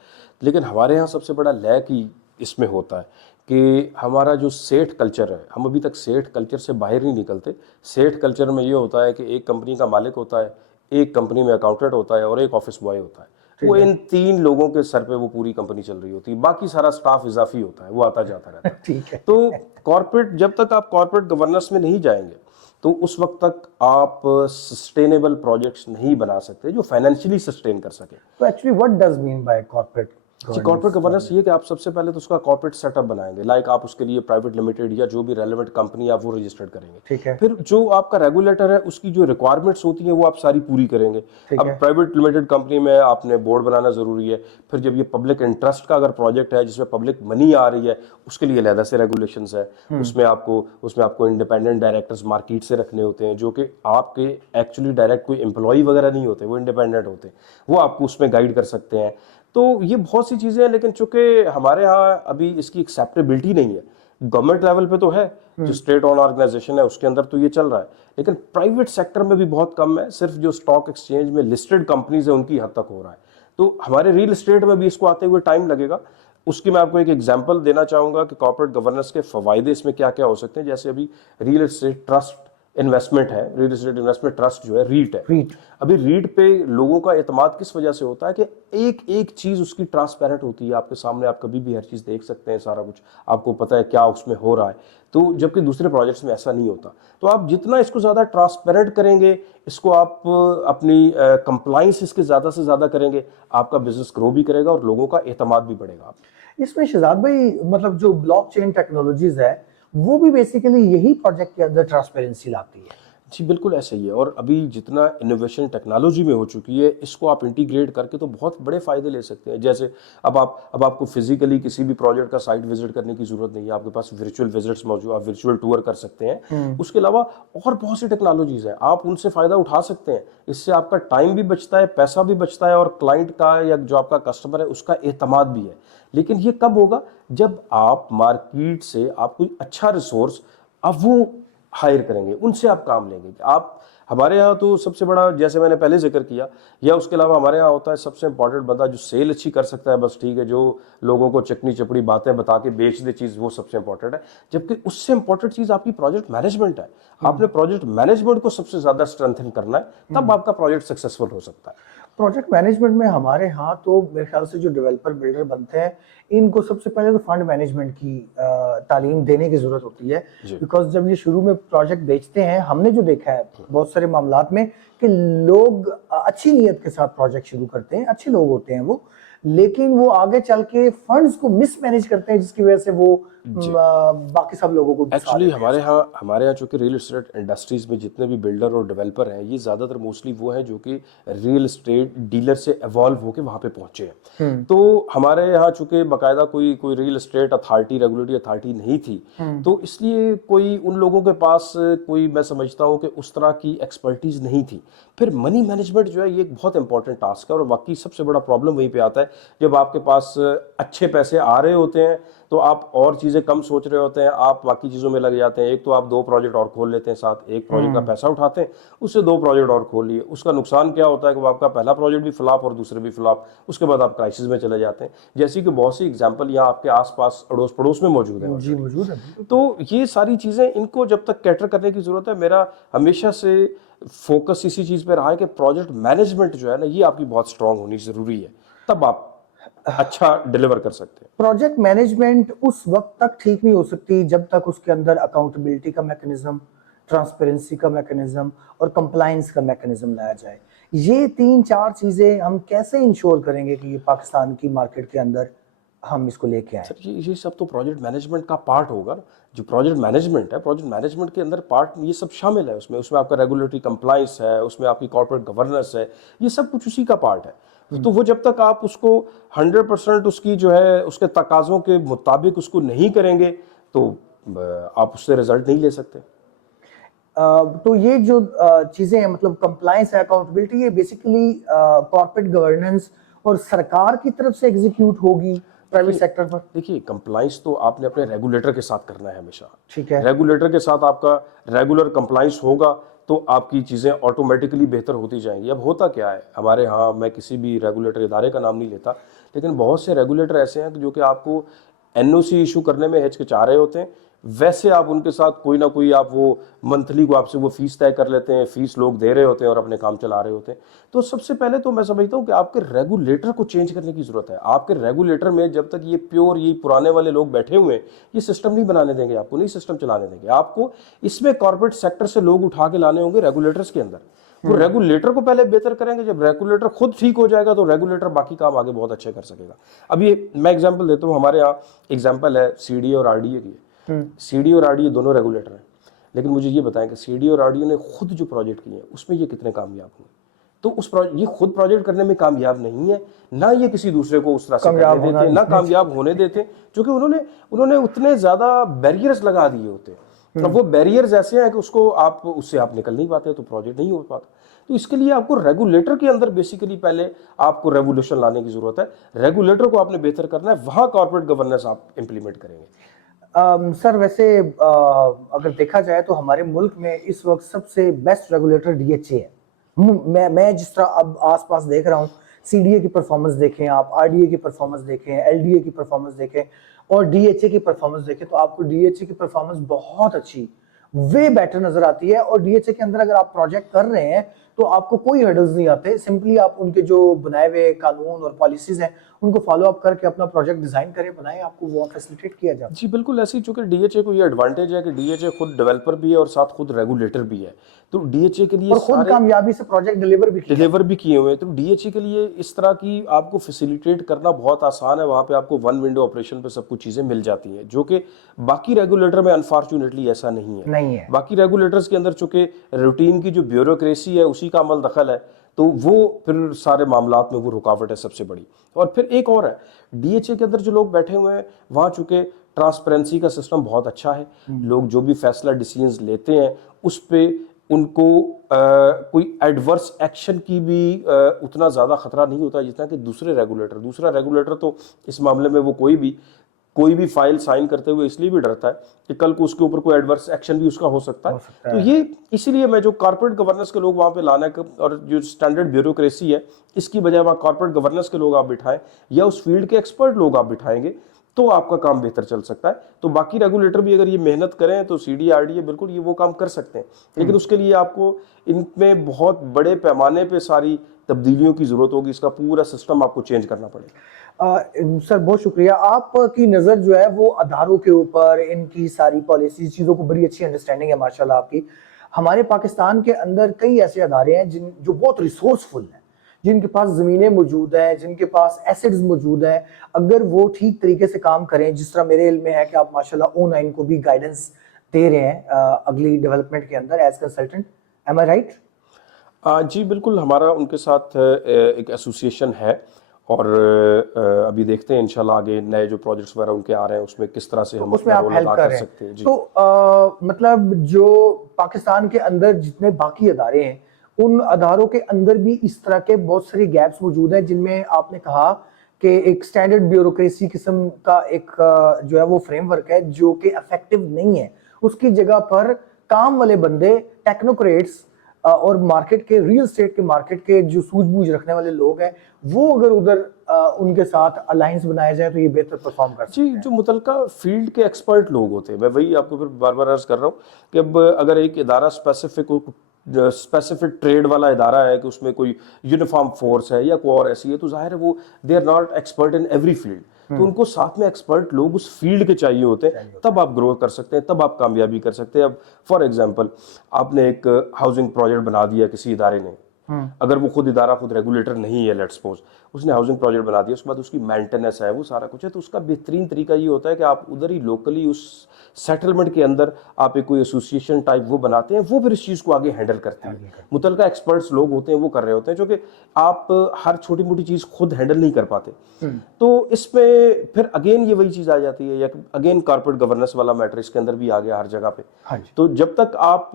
लेकिन हमारे यहाँ सबसे बड़ा लैक ही इसमें होता है कि हमारा जो सेठ कल्चर है, हम अभी तक सेठ कल्चर से बाहर नहीं निकलते। सेठ कल्चर में ये होता है कि एक कंपनी का मालिक होता है, एक कंपनी में अकाउंटेंट होता है और एक ऑफिस बॉय होता है। वो इन 3 लोगों के सर पे वो पूरी कंपनी चल रही होती है, बाकी सारा स्टाफ इजाफी होता है, वो आता जाता रहता है। ठीक है। तो कॉर्पोरेट, जब तक आप कॉर्पोरेट गवर्नेंस में नहीं जाएंगे तो उस वक्त तक आप सस्टेनेबल प्रोजेक्ट्स नहीं बना सकते जो फाइनेंशियली सस्टेन कर सके। तो actually what does mean by corporate जी, कॉर्पोरेट गवर्नेंस ये कि आप सबसे पहले तो उसका कॉर्पोरेट सेटअप बनाएंगे, लाइक आप उसके लिए प्राइवेट लिमिटेड या जो भी रेलेवेंट कंपनी आप वो रजिस्टर्ड करेंगे। ठीक है। फिर जो आपका रेगुलेटर है उसकी जो रिक्वायरमेंट्स होती हैं वो आप सारी पूरी करेंगे। अब प्राइवेट लिमिटेड कंपनी में आपने बोर्ड बनाना जरूरी है। फिर जब ये पब्लिक इंटरेस्ट का अगर प्रोजेक्ट है जिसमें पब्लिक मनी आ रही है उसके लिए अलग से रेगुलेशंस है। उसमें आपको इंडिपेंडेंट डायरेक्टर्स मार्केट से रखने होते हैं जो कि आपके एक्चुअली डायरेक्ट कोई एम्प्लॉय वगैरह नहीं होते, वो इंडिपेंडेंट होते हैं, वो आपको उसमें गाइड कर सकते हैं। तो ये बहुत सी चीजें हैं, लेकिन चूंकि हमारे यहाँ अभी इसकी एक्सेप्टेबिलिटी नहीं है। गवर्नमेंट लेवल पे तो है, जो स्टेट ऑन ऑर्गेनाइजेशन है उसके अंदर तो ये चल रहा है, लेकिन प्राइवेट सेक्टर में भी बहुत कम है। सिर्फ जो स्टॉक एक्सचेंज में लिस्टेड कंपनीज है उनकी हद तक हो रहा है। तो हमारे रियल एस्टेट में भी इसको आते हुए टाइम लगेगा। उसकी मैं आपको एक एग्जांपल देना चाहूंगा कि कॉर्पोरेट गवर्नेंस के फायदे इसमें क्या क्या हो सकते हैं। जैसे अभी रियल एस्टेट ट्रस्ट इन्वेस्टमेंट है, रियल एस्टेट इन्वेस्टमेंट ट्रस्ट जो है रीट है। अभी रीट पे लोगों का एतमाद किस वजह से होता है कि एक एक चीज उसकी ट्रांसपेरेंट होती है आपके सामने, आप कभी भी हर चीज देख सकते हैं, सारा कुछ आपको पता है क्या उसमें हो रहा है। तो जबकि दूसरे प्रोजेक्ट्स में ऐसा नहीं होता। तो आप जितना इसको ज्यादा ट्रांसपेरेंट करेंगे, इसको आप अपनी कंप्लाइंस इसके ज्यादा से ज्यादा करेंगे, आपका बिजनेस ग्रो भी करेगा और लोगों का एतमाद भी बढ़ेगा। इसमें शहजाद भाई मतलब जो ब्लॉकचेन टेक्नोलॉजीज है वो भी बेसिकली यही प्रोजेक्ट के अंदर ट्रांसपेरेंसी लाती है। जी बिल्कुल ऐसा ही है। और अभी जितना इनोवेशन टेक्नोलॉजी में हो चुकी है, इसको आप इंटीग्रेट करके तो बहुत बड़े फायदे ले सकते हैं। जैसे अब आपको फिजिकली किसी भी प्रोजेक्ट का साइट विजिट करने की जरूरत नहीं है, आपके पास वर्चुअल विजिट्स मौजूद, आप वर्चुअल टूर कर सकते हैं। उसके अलावा और बहुत सी टेक्नोलॉजीज है, आप उनसे फायदा उठा सकते हैं। इससे आपका टाइम भी बचता है, पैसा भी बचता है, और क्लाइंट का या जो आपका कस्टमर है उसका एतमाद भी है। लेकिन ये कब होगा? जब आप मार्केट से आप कोई अच्छा रिसोर्स अब वो हायर करेंगे, उनसे आप काम लेंगे। आप हमारे यहाँ तो सबसे बड़ा, जैसे मैंने पहले जिक्र किया, या उसके अलावा हमारे यहाँ होता है सबसे इंपॉर्टेंट बंदा जो सेल अच्छी कर सकता है, बस ठीक है, जो लोगों को चकनी चपड़ी बातें बता के बेच दे चीज, वो सबसे इंपॉर्टेंट है। जबकि उससे इंपॉर्टेंट चीज आपकी प्रोजेक्ट मैनेजमेंट है। आपने प्रोजेक्ट मैनेजमेंट को सबसे ज्यादा स्ट्रेंथन करना है, तब आपका प्रोजेक्ट सक्सेसफुल हो सकता है। प्रोजेक्ट मैनेजमेंट में हमारे यहाँ तो मेरे ख्याल से जो डेवलपर बिल्डर बनते हैं इनको सबसे पहले तो फंड मैनेजमेंट की तालीम देने की जरूरत होती है। बिकॉज जब ये शुरू में प्रोजेक्ट बेचते हैं, हमने जो देखा है बहुत सारे मामलात में कि लोग अच्छी नीयत के साथ प्रोजेक्ट शुरू करते हैं, अच्छे लोग होते हैं वो, लेकिन वो आगे चल के फंड्स को मिसमैनेज करते हैं, जिसकी वजह से वो बाकी सब लोगों को एक्चुअली हमारे यहाँ चूंकि रियल एस्टेट इंडस्ट्रीज में जितने भी बिल्डर और डेवलपर हैं, ये ज्यादातर मोस्टली वो हैं जो कि रियल एस्टेट डीलर से एवॉल्व होके वहां पे पहुंचे हैं। तो हमारे यहाँ चूंकि बाकायदा कोई real estate authority, regulatory authority नहीं थी, तो इसलिए कोई उन लोगों के पास कोई, मैं समझता हूँ कि उस तरह की एक्सपर्टीज नहीं थी। फिर मनी मैनेजमेंट जो है ये एक बहुत इंपॉर्टेंट टास्क है, और वाकई सबसे बड़ा प्रॉब्लम वहीं पे आता है जब आपके पास अच्छे पैसे आ रहे होते हैं तो आप और चीजें कम सोच रहे होते हैं, आप बाकी चीजों में लग जाते हैं। एक तो आप 2 प्रोजेक्ट और खोल लेते हैं साथ, एक प्रोजेक्ट का पैसा उठाते हैं, उससे 2 प्रोजेक्ट और खोल लिए। उसका नुकसान क्या होता है कि आपका पहला प्रोजेक्ट भी फ्लॉप और दूसरे भी फ्लॉप, उसके बाद आप क्राइसिस में चले जाते हैं। जैसी कि बहुत सी एग्जाम्पल यहाँ आपके आसपास अड़ोस पड़ोस में मौजूद है। जी मौजूद है। तो ये सारी चीजें, इनको जब तक कैटर करने की जरूरत है। मेरा हमेशा से फोकस इसी चीज पे रहा है कि प्रोजेक्ट मैनेजमेंट जो है ना, ये आपकी बहुत स्ट्रांग होनी जरूरी है, तब आप अच्छा डिलीवर कर सकते हैं। प्रोजेक्ट मैनेजमेंट उस वक्त तक ठीक नहीं हो सकती जब तक उसके अंदर अकाउंटेबिलिटी का मैकेनिज्म, ट्रांसपेरेंसी का मैकेनिज्म और कंप्लायंस का मैकेनिज्म लाया जाए। ये 3-4 चीजें हम कैसे इंश्योर करेंगे कि ये पाकिस्तान की मार्केट के अंदर हम इसको लेके आए? सर ये सब तो प्रोजेक्ट मैनेजमेंट का पार्ट होगा ना। जो प्रोजेक्ट मैनेजमेंट है, प्रोजेक्ट मैनेजमेंट के अंदर पार्ट ये सब शामिल है। उसमें आपका रेगुलेटरी कंप्लायंस है, उसमें आपकी कॉर्पोरेट गवर्नेंस है, ये सब कुछ उसी का पार्ट है। तो वो जब तक आप उसको 100% उसकी जो है उसके तकाज़ों के मुताबिक उसको नहीं करेंगे तो आप उससे रिजल्ट नहीं ले सकते। तो ये जो चीजें हैं, मतलब कंप्लायंस है, अकाउंटेबिलिटी, ये बेसिकली कॉर्पोरेट गवर्नेंस और सरकार की तरफ से एग्जीक्यूट होगी प्राइवेट सेक्टर पर। देखिए, कंप्लायंस तो आपने अपने रेगुलेटर के साथ करना है हमेशा। ठीक है। रेगुलेटर के साथ आपका रेगुलर कंप्लायंस होगा तो आपकी चीज़ें ऑटोमेटिकली बेहतर होती जाएंगी। अब होता क्या है हमारे यहाँ, मैं किसी भी रेगुलेटर इदारे का नाम नहीं लेता, लेकिन बहुत से रेगुलेटर ऐसे हैं जो कि आपको NOC इशू करने में हिचकिचा रहे होते हैं, वैसे आप उनके साथ कोई ना कोई आप वो मंथली को आपसे वो फीस तय कर लेते हैं, फीस लोग दे रहे होते हैं और अपने काम चला रहे होते हैं। तो सबसे पहले तो मैं समझता हूँ कि आपके रेगुलेटर को चेंज करने की जरूरत है। आपके रेगुलेटर में जब तक ये प्योर ये पुराने वाले लोग बैठे हुए हैं, ये सिस्टम नहीं बनाने देंगे, आपको नहीं सिस्टम चलाने देंगे। आपको इसमें कॉर्पोरेट सेक्टर से लोग उठा के लाने होंगे रेगुलेटर्स के अंदर। वो रेगुलेटर को पहले बेहतर करेंगे, जब रेगुलेटर खुद ठीक हो जाएगा तो रेगुलेटर बाकी काम आगे बहुत अच्छे कर सकेगा। अब ये मैं एग्जांपल देता हूँ, हमारे यहाँ एग्जांपल है सीडीए और आरडीए की। सीडीए और आरडीए दोनों रेगुलेटर हैं, लेकिन मुझे ये बताएं कि सीडीए और आरडीए ने खुद जो प्रोजेक्ट किए हैं उसमें ये कितने कामयाब हुए? तो उस ये खुद प्रोजेक्ट करने में कामयाब नहीं है, ना ये किसी दूसरे को उस तरह से करने देते, ना कामयाब होने देते, क्योंकि उन्होंने उतने ज्यादा बैरियर्स लगा दिए होते हैं। अब वो बैरियर्स ऐसे हैं कि उससे आप निकल नहीं पाते, तो प्रोजेक्ट नहीं हो पाता। तो इसके लिए आपको रेगुलेटर के अंदर बेसिकली पहले आपको रेवोल्यूशन लाने की जरूरत है। रेगुलेटर को आपने बेहतर करना है, वहां कॉर्पोरेट गवर्नेंस आप इंप्लीमेंट करेंगे। सर वैसे अगर देखा जाए तो हमारे मुल्क में इस वक्त सबसे बेस्ट रेगुलेटर डीएचए है। मैं जिस तरह अब आसपास देख रहा हूँ, सीडीए की परफॉर्मेंस देखें आप, आरडीए की परफॉर्मेंस देखें, एलडीए की परफॉर्मेंस देखें और डीएचए की परफॉर्मेंस देखें, तो आपको डीएचए की परफॉर्मेंस बहुत अच्छी, वे बेटर नजर आती है। और डीएचए के अंदर अगर आप प्रोजेक्ट कर रहे हैं तो आपको कोई हर्डल्स नहीं आते, सिंपली आप उनके जो बनाए हुए कानून और पॉलिसीज हैं उनको फॉलो अप करके अपना प्रोजेक्ट डिजाइन करें, बनाएं, आपको वो फैसिलिटेट किया जाता है। जी बिल्कुल ऐसे ही, चूंकि डीएचए को ये एडवांटेज है कि डीएचए खुद डेवलपर भी है और साथ खुद रेगुलेटर भी है। तो डीएचए के लिए और खुद कामयाबी से प्रोजेक्ट डिलीवर भी किए हुए हैं। तो डीएचए के लिए इस तरह की आपको फैसिलिटेट करना बहुत आसान है। वहां पे आपको वन विंडो ऑपरेशन पे सब कुछ चीजें मिल जाती हैं, जो कि बाकी रेगुलेटर में अनफॉर्चुनेटली ऐसा नहीं है। बाकी रेगुलेटर्स के अंदर चूंकि रूटीन की जो ब्यूरोक्रेसी है उसी का अमल दखल है, तो वो फिर सारे मामलात में वो रुकावट है सबसे बड़ी। और फिर एक और है, डीएचए के अंदर जो लोग बैठे हुए हैं वहां चूंकि ट्रांसपेरेंसी का सिस्टम बहुत अच्छा है। लोग जो भी फैसला डिसीजंस लेते हैं उस पे उनको कोई एडवर्स एक्शन की भी उतना ज़्यादा खतरा नहीं होता जितना कि दूसरा रेगुलेटर तो इस मामले में वो कोई भी फाइल साइन करते हुए इसलिए भी डरता है कि कल को उसके ऊपर कोई एडवर्स एक्शन भी उसका हो सकता है। तो ये इसीलिए मैं जो कॉर्पोरेट गवर्नेंस के लोग वहां पे लाना और जो स्टैंडर्ड ब्यूरोक्रेसी है इसकी बजाय वहां कॉर्पोरेट गवर्नेंस के लोग आप बिठाएं या उस फील्ड के एक्सपर्ट लोग आप बिठाएंगे तो आपका काम बेहतर चल सकता है। तो बाकी रेगुलेटर भी अगर ये मेहनत करें तो सीडीए आरडीए बिल्कुल ये वो काम कर सकते हैं, लेकिन उसके लिए आपको इनमें बहुत बड़े पैमाने पे सारी तब्दीलियों की जरूरत होगी। इसका पूरा सिस्टम आपको चेंज करना पड़ेगा। सर बहुत शुक्रिया। आपकी नज़र जो है वो अदारों के ऊपर, इनकी सारी पॉलिसीज चीज़ों को बड़ी अच्छी अंडरस्टैंडिंग है माशाल्लाह आपकी। हमारे पाकिस्तान के अंदर कई ऐसे अदारे हैं जो बहुत रिसोर्सफुल हैं, जिनके पास ज़मीनें मौजूद हैं, जिनके पास एसेट्स मौजूद हैं। अगर वो ठीक तरीके से काम करें, जिस तरह मेरे इल्म में है कि आप माशाल्लाह O9 को भी गाइडेंस दे रहे हैं अगली डेवलपमेंट के अंदर एज कंसल्टेंट, एम आई राइट? जी बिल्कुल, हमारा उनके साथ एक एसोसिएशन है और अभी देखते हैं इंशाल्लाह आगे नए जो प्रोजेक्ट्स वगैरह उनके आ रहे हैं उसमें किस तरह से हम उसमें आप हेल्प कर सकते हैं। तो मतलब जो पाकिस्तान के अंदर जितने बाकी अदारे हैं उन अदारों के अंदर भी इस तरह के बहुत सारे गैप्स मौजूद हैं, जिनमें आपने कहा कि एक स्टैंडर्ड ब्यूरोक्रेसी किस्म का एक जो है वो फ्रेमवर्क है जो कि इफेक्टिव नहीं है। उसकी जगह पर काम वाले बंदे, टेक्नोक्रेट्स और मार्केट के, रियल एस्टेट के मार्केट के जो सूझबूझ रखने वाले लोग हैं, वो अगर उधर उनके साथ अलायंस बनाया जाए तो ये बेहतर परफॉर्म कर सकते हैं। जी, जो मुतलका फील्ड के एक्सपर्ट लोग होते हैं, मैं वही आपको फिर बार बार अर्ज कर रहा हूँ कि अब अगर एक इदारा स्पेसिफिक ट्रेड वाला इदारा है कि उसमें कोई यूनिफॉर्म फोर्स है या कोई और ऐसी है, तो जाहिर है वो they are not expert in every field. तो उनको साथ में एक्सपर्ट लोग उस फील्ड के चाहिए होते हैं, तब आप ग्रो कर सकते हैं, तब आप कामयाबी कर सकते हैं। अब फॉर एग्जांपल आपने एक हाउसिंग प्रोजेक्ट बना दिया किसी इदारे ने, अगर वो खुद रेगुलेटर नहीं है, लेट्स सपोज उसने हाउसिंग प्रोजेक्ट बना दिया, उसके बाद उसकी मेंटेनेंस है, वो सारा कुछ है, तो उसका बेहतरीन तरीका ये होता है कि आप उधर ही लोकली उस सेटलमेंट के अंदर आप एक कोई एसोसिएशन टाइप वो बनाते हैं, वो फिर इस चीज़ को आगे हैंडल करते हैं। मुतलका एक्सपर्ट्स लोग होते हैं वो कर रहे होते हैं, जो कि आप हर छोटी मोटी चीज़ खुद हैंडल नहीं कर पाते। तो इसमें फिर अगेन ये वही चीज़ आ जाती है, या अगेन कॉर्पोरेट गवर्नेंस वाला मैटर इसके अंदर भी आ गया हर जगह पे। तो जब तक आप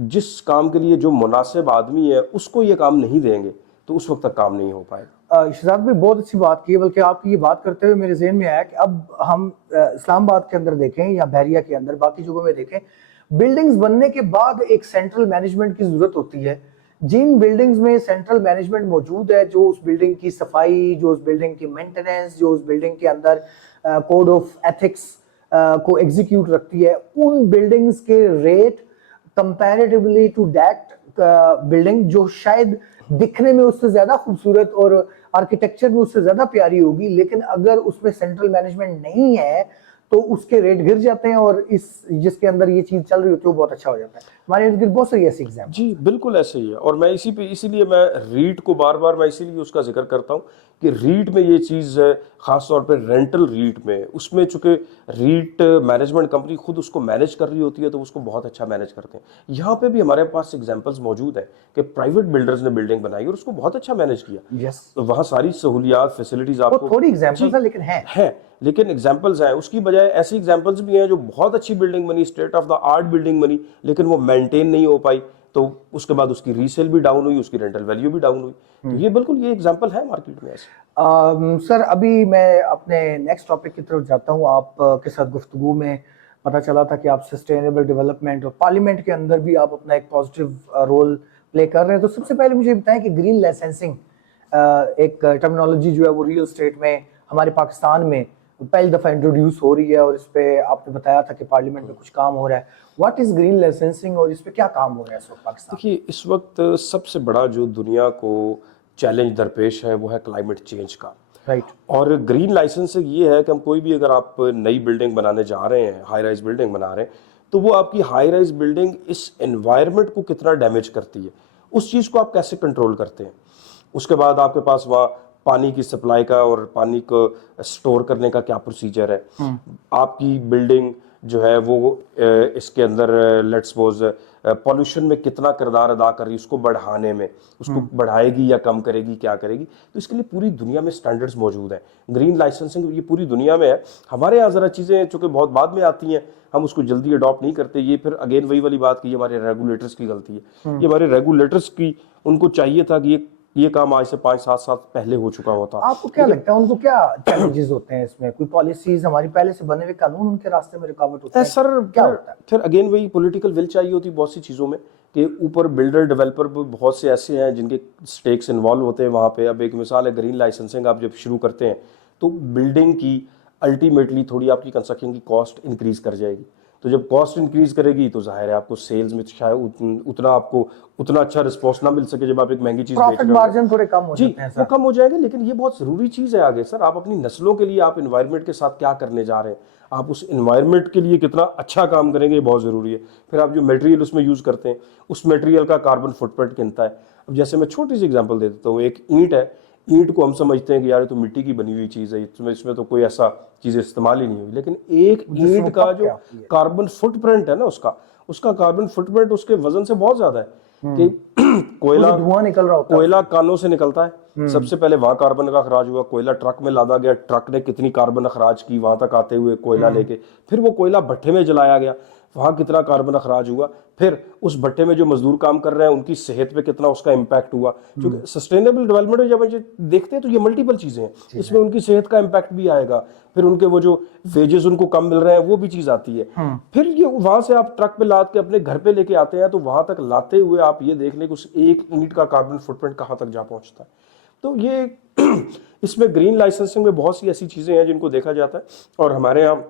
जिस काम के लिए जो मुनासिब आदमी है उसको ये काम नहीं देंगे तो उस वक्त तक काम नहीं हो पाएगा। शहजाद भाई बहुत अच्छी बात की, बल्कि आपकी ये बात करते हुए मेरे ज़हन में आया कि अब हम इस्लामाबाद के अंदर देखें या बहरिया के अंदर बाकी जगहों में देखें, बिल्डिंग्स बनने के बाद एक सेंट्रल मैनेजमेंट की जरूरत होती है। जिन बिल्डिंग्स में सेंट्रल मैनेजमेंट मौजूद है, जो उस बिल्डिंग की सफाई, जो उस बिल्डिंग की मेंटेनेंस, जो उस बिल्डिंग के अंदर कोड ऑफ एथिक्स को एग्जीक्यूट रखती है, उन बिल्डिंग्स के rate comparatively to that building जो शायद दिखने में उससे ज्यादा खूबसूरत और आर्किटेक्चर में उससे ज्यादा प्यारी होगी, लेकिन अगर उसमें सेंट्रल मैनेजमेंट नहीं है तो उसके रेट गिर जाते हैं और इस जिसके अंदर ये चीज चल रही होती है वो बहुत अच्छा हो जाता है। हमारे इर्द गिर्द बहुत सारी ऐसी एग्जाम्पल। जी बिल्कुल ऐसे ही है। और मैं इसीलिए मैं रीट को बार बार मैं इसीलिए उसका जिक्र करता हूँ कि रीट में ये चीज़ है, खास तौर पे रेंटल रीट में, उसमें चूंकि रीट मैनेजमेंट कंपनी खुद उसको मैनेज कर रही होती है तो उसको बहुत अच्छा मैनेज करते हैं। यहाँ पे भी हमारे पास एग्जांपल्स मौजूद है कि प्राइवेट बिल्डर्स ने बिल्डिंग बनाई और उसको बहुत अच्छा मैनेज किया। यस, तो वहाँ सारी सहूलियात फैसिलिटीज वो आपको थोड़ी एग्जांपल्स जी है लेकिन है। लेकिन एग्जांपल्स हैं। उसकी बजाय ऐसी एग्जांपल्स भी हैं जो बहुत अच्छी बिल्डिंग बनी, state of the art building बनी, लेकिन वो मेंटेन नहीं हो पाई, तो उसके बाद उसकी रीसेल भी डाउन हुई, उसकी रेंटल वैल्यू भी डाउन हुई। तो ये बिल्कुल ये एग्जांपल है मार्केट में ऐसे। सर अभी मैं अपने नेक्स्ट टॉपिक की तरफ जाता हूँ। आप के साथ गुफ्तगू में पता चला था कि आप सस्टेनेबल डेवलपमेंट और पार्लियामेंट के अंदर भी आप अपना एक पॉजिटिव रोल प्ले कर रहे हैं। तो सबसे पहले मुझे बताएं कि ग्रीन लाइसेंसिंग एक टर्मिनोलॉजी जो है वो रियल स्टेट में हमारे पाकिस्तान में पहली दफ़ा इंट्रोड्यूस हो रही है और इस पे आपने बताया था कि पार्लियामेंट में कुछ काम हो रहा है। व्हाट इज़ ग्रीन लाइसेंसिंग और इस पे क्या काम हो रहा है इस वक्त पाकिस्तान? देखिए, इस वक्त सबसे बड़ा जो दुनिया को चैलेंज दरपेश है वो है क्लाइमेट चेंज का। राइट। और ग्रीन लाइसेंसिंग ये है कि हम कोई भी अगर आप नई बिल्डिंग बनाने जा रहे हैं, हाई राइज बिल्डिंग बना रहे हैं, तो वो आपकी हाई राइज बिल्डिंग इस एनवायरनमेंट को कितना डैमेज करती है, उस चीज़ को आप कैसे कंट्रोल करते हैं। उसके बाद आपके पास वहाँ पानी की सप्लाई का और पानी को स्टोर करने का क्या प्रोसीजर है। आपकी बिल्डिंग जो है वो इसके अंदर लेट्स सपोज पॉल्यूशन में कितना किरदार अदा कर रही है, उसको बढ़ाने में, उसको बढ़ाएगी या कम करेगी, क्या करेगी। तो इसके लिए पूरी दुनिया में स्टैंडर्ड्स मौजूद हैं। ग्रीन लाइसेंसिंग ये पूरी दुनिया में है। हमारे यहाँ ज़रा चीज़ें चूँकि बहुत बाद में आती हैं, हम उसको जल्दी अडॉप्ट नहीं करते। ये फिर अगेन वही वाली बात की, ये हमारे रेगुलेटर्स की गलती है। ये हमारे रेगुलेटर्स की, उनको चाहिए था कि ये काम आज से 5-7 साल पहले हो चुका होता। आपको क्या लगता है उनको क्या चैलेंजेस होते हैं इसमें? कोई पॉलिसीज, हमारी पहले से बने हुए कानून उनके रास्ते में रुकावट होता है? सर क्या होता है? फिर अगेन वही पॉलिटिकल विल चाहिए होती है बहुत सी चीज़ों में, कि ऊपर बिल्डर डेवलपर बहुत से ऐसे हैं जिनके स्टेक्स इन्वॉल्व होते हैं वहाँ पे। अब एक मिसाल है, ग्रीन लाइसेंसिंग आप जब शुरू करते हैं तो बिल्डिंग की अल्टीमेटली थोड़ी आपकी कंस्ट्रक्शन की कॉस्ट इंक्रीज कर जाएगी। तो जब कॉस्ट इंक्रीज करेगी तो जाहिर है आपको सेल्स में शायद उतना आपको उतना अच्छा रिस्पॉन्स ना मिल सके जब आप एक महंगी चीज बेच प्रॉफिट रहे हो। मार्जिन थोड़े कम हो जी जाते हैं वो सर। कम हो जाएंगे, लेकिन ये बहुत ज़रूरी चीज़ है आगे। सर आप अपनी नस्लों के लिए आप इन्वायरमेंट के साथ क्या करने जा रहे हैं, आप उस इन्वायरमेंट के लिए कितना अच्छा काम करेंगे, ये बहुत ज़रूरी है। फिर आप जो मटेरियल उसमें यूज़ करते हैं, उस मटेरियल का कार्बन फुटप्रिंट कितना है। अब जैसे मैं छोटी सी एग्जांपल दे देता हूँ, एक ईंट है। ईंट को हम समझते हैं कि यार ये तो मिट्टी की बनी हुई चीज़ है, इसमें तो कोई ऐसा चीज़ इस्तेमाल ही नहीं हुई, लेकिन एक ईंट का जो कार्बन फुटप्रिंट है ना, उसका कार्बन फुटप्रिंट उसके वजन से बहुत ज़्यादा है। कि कोयला धुआं निकल रहा होता है, कोयला कानों से निकलता है, सबसे पहले वहां कार्बन का अखराज हुआ, कोयला ट्रक में लादा गया, ट्रक ने कितनी कार्बन अखराज की वहां तक आते हुए कोयला लेके, फिर वो कोयला भट्ठे में जलाया गया, वहां कितना कार्बन अखराज हुआ, फिर उस भट्टे में जो मजदूर काम कर रहे हैं उनकी सेहत पे कितना उसका इम्पैक्ट हुआ। क्योंकि सस्टेनेबल डेवलपमेंट में जब हम देखते हैं तो ये मल्टीपल चीजें हैं, इसमें उनकी सेहत का इम्पैक्ट भी आएगा, फिर उनके वो जो वेजेस उनको कम मिल रहे हैं वो भी चीज आती है। फिर ये वहां से आप ट्रक पे लाद के अपने घर पे लेके आते हैं, तो वहां तक लाते हुए आप ये देख लें कि उस एक ईंट का कार्बन फुटप्रिंट कहाँ तक जा पहुंचता है। तो ये इसमें ग्रीन लाइसेंसिंग में बहुत सी ऐसी चीजें हैं जिनको देखा जाता है। और हमारे यहाँ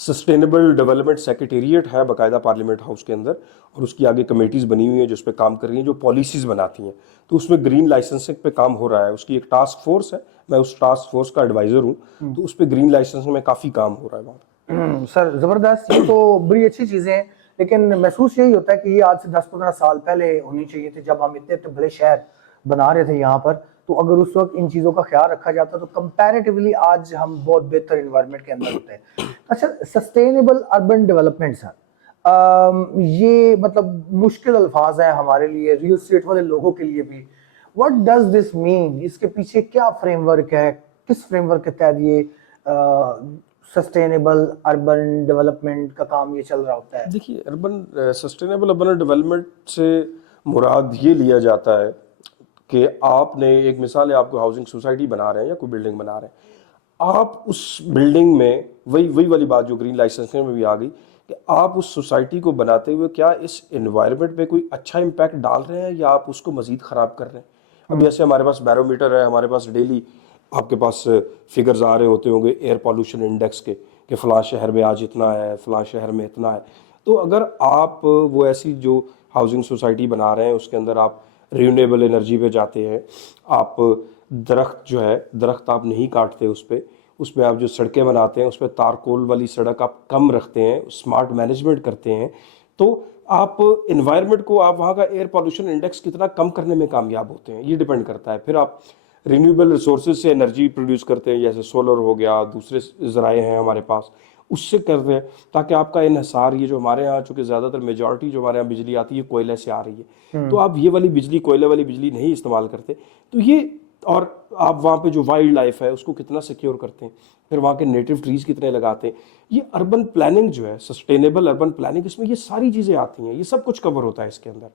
सस्टेनेबल डेवलपमेंट सेक्रेटेरिएट है बाकायदा पार्लियामेंट हाउस के अंदर, और उसकी आगे कमेटीज़ बनी हुई हैं जो उस पर काम कर रही हैं, जो पॉलिसीज़ बनाती हैं। तो उसमें ग्रीन लाइसेंसिंग पे काम हो रहा है, उसकी एक टास्क फोर्स है, मैं उस टास्क फोर्स का एडवाइज़र हूँ, तो उस पर ग्रीन लाइसेंसिंग में काफ़ी काम हो रहा है वहाँ। सर ज़बरदस्त, ये तो बड़ी अच्छी चीज़ें हैं, लेकिन महसूस यही होता है कि ये आज से 10-15 साल पहले होनी चाहिए थी, जब हम इतने बड़े शहर बना रहे थे यहाँ पर। तो अगर उस वक्त इन चीज़ों का ख्याल रखा जाता तो कंपैरेटिवली आज हम बहुत बेहतर इन्वायरमेंट के अंदर होते हैं। अच्छा, सस्टेनेबल अर्बन डेवलपमेंट सर, ये मतलब मुश्किल अल्फाज है हमारे लिए, रियल स्टेट वाले लोगों के लिए भी। What does this mean? इसके पीछे क्या फ्रेमवर्क है, किस फ्रेमवर्क के तहत ये सस्टेनेबल अर्बन डेवलपमेंट का काम ये चल रहा होता है? देखिए, सस्टेनेबल अर्बन डेवलपमेंट से मुराद ये लिया जाता है कि आपने एक मिसाल है, आपको हाउसिंग सोसाइटी बना रहे हैं या कोई बिल्डिंग बना रहे हैं, आप उस बिल्डिंग में वही वाली बात जो ग्रीन लाइसेंसिंग में भी आ गई कि आप उस सोसाइटी को बनाते हुए क्या इस एनवायरनमेंट पे कोई अच्छा इम्पैक्ट डाल रहे हैं या आप उसको मजीद ख़राब कर रहे हैं। अब जैसे हमारे पास बैरोमीटर है, हमारे पास डेली आपके पास फिगर्स आ रहे होते होंगे एयर पॉल्यूशन इंडेक्स के, कि फ़लाँ शहर में आज इतना है, फ़लाँ शहर में इतना है। तो अगर आप वो ऐसी जो हाउसिंग सोसाइटी बना रहे हैं उसके अंदर आप रिन्यूएबल एनर्जी पे जाते हैं, आप दरख्त जो है, दरख्त आप नहीं काटते उसमें आप जो सड़कें बनाते हैं उसमें तारकोल वाली सड़क आप कम रखते हैं, स्मार्ट मैनेजमेंट करते हैं, तो आप इन्वायरमेंट को, आप वहाँ का एयर पॉल्यूशन इंडेक्स कितना कम करने में कामयाब होते हैं, ये डिपेंड करता है। फिर आप रिन्यूएबल रिसोर्सेज से एनर्जी प्रोड्यूस करते हैं, जैसे सोलर हो गया, दूसरे ज़राए हैं हमारे पास, उससे करते हैं, ताकि आपका इन्हिसार, ये जो हमारे यहाँ चूँकि ज़्यादातर मेजॉरिटी जो हमारे यहाँ बिजली आती है कोयले से आ रही है, तो आप ये वाली बिजली, कोयले वाली बिजली नहीं इस्तेमाल करते, तो ये, और आप वहाँ पे जो वाइल्ड लाइफ है उसको कितना सिक्योर करते हैं, फिर वहाँ के नेटिव ट्रीज कितने लगाते हैं, ये अर्बन प्लानिंग जो है, सस्टेनेबल अर्बन प्लानिंग, इसमें ये सारी चीज़ें आती हैं, ये सब कुछ कवर होता है इसके अंदर।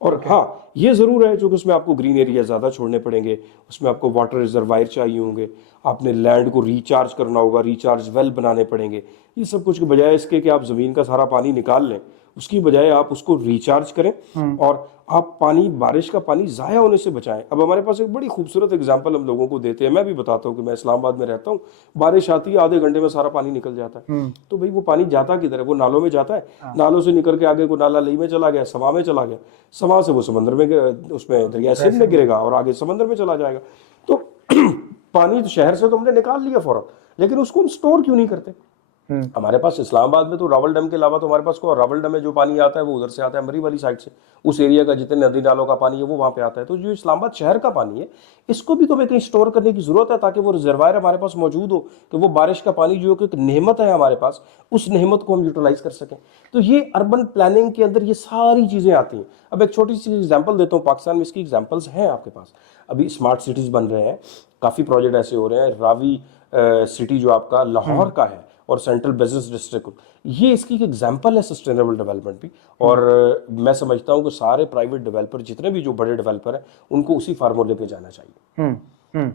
और हाँ, ये ज़रूर है जो कि उसमें आपको ग्रीन एरिया ज़्यादा छोड़ने पड़ेंगे, उसमें आपको वाटर रिजर्वायर चाहिए होंगे, आपने लैंड को रिचार्ज करना होगा, रिचार्ज वेल बनाने पड़ेंगे, ये सब कुछ के बजाय इसके कि आप ज़मीन का सारा पानी निकाल लें, उसकी बजाय आप उसको रिचार्ज करें और आप पानी, बारिश का पानी ज़ाया होने से बचाएं। अब हमारे पास एक बड़ी खूबसूरत एग्जांपल हम लोगों को देते हैं, मैं भी बताता हूँ कि मैं इस्लामाबाद में रहता हूँ, बारिश आती है आधे घंटे में सारा पानी निकल जाता है, तो भाई वो पानी जाता किधर है? वो नालों में जाता है, नालों से निकल के आगे को नाला लई में चला गया, सवा में चला गया, सवा से वो समंदर में, उसमें दरिया सिंध में गिरेगा और आगे समंदर में चला जाएगा। तो पानी तो शहर से तो हमने निकाल लिया फौरन, लेकिन उसको हम स्टोर क्यों नहीं करते? हमारे पास इस्लामाबाद में तो रावल डैम के अलावा तो हमारे पास को, रावल डैम में जो पानी आता है वो उधर से आता है, मरी वाली साइड से, उस एरिया का जितने नदी नालों का पानी है वो वहाँ पे आता है। तो जो इस्लामाबाद शहर का पानी है, इसको भी तो हमें कहीं स्टोर करने की जरूरत है, ताकि वो रिजर्वायर हमारे पास मौजूद हो, कि वो बारिश का पानी जो कि एक नेमत है हमारे पास, उस नेमत को हम यूटिलाइज कर सकें। तो ये अर्बन प्लानिंग के अंदर ये सारी चीज़ें आती हैं। अब एक छोटी सी एग्जाम्पल देता हूँ, पाकिस्तान में इसकी एग्जाम्पल्स हैं आपके पास, अभी स्मार्ट सिटीज़ बन रहे हैं, काफ़ी प्रोजेक्ट ऐसे हो रहे हैं। रावी सिटी जो आपका लाहौर का है, और सेंट्रल बिजनेस डिस्ट्रिक्ट, ये इसकी एक एग्जांपल है सस्टेनेबल डेवलपमेंट भी। और मैं समझता हूँ कि सारे प्राइवेट डेवलपर, जितने भी जो बड़े डेवलपर हैं, उनको उसी फार्मूले पे जाना चाहिए।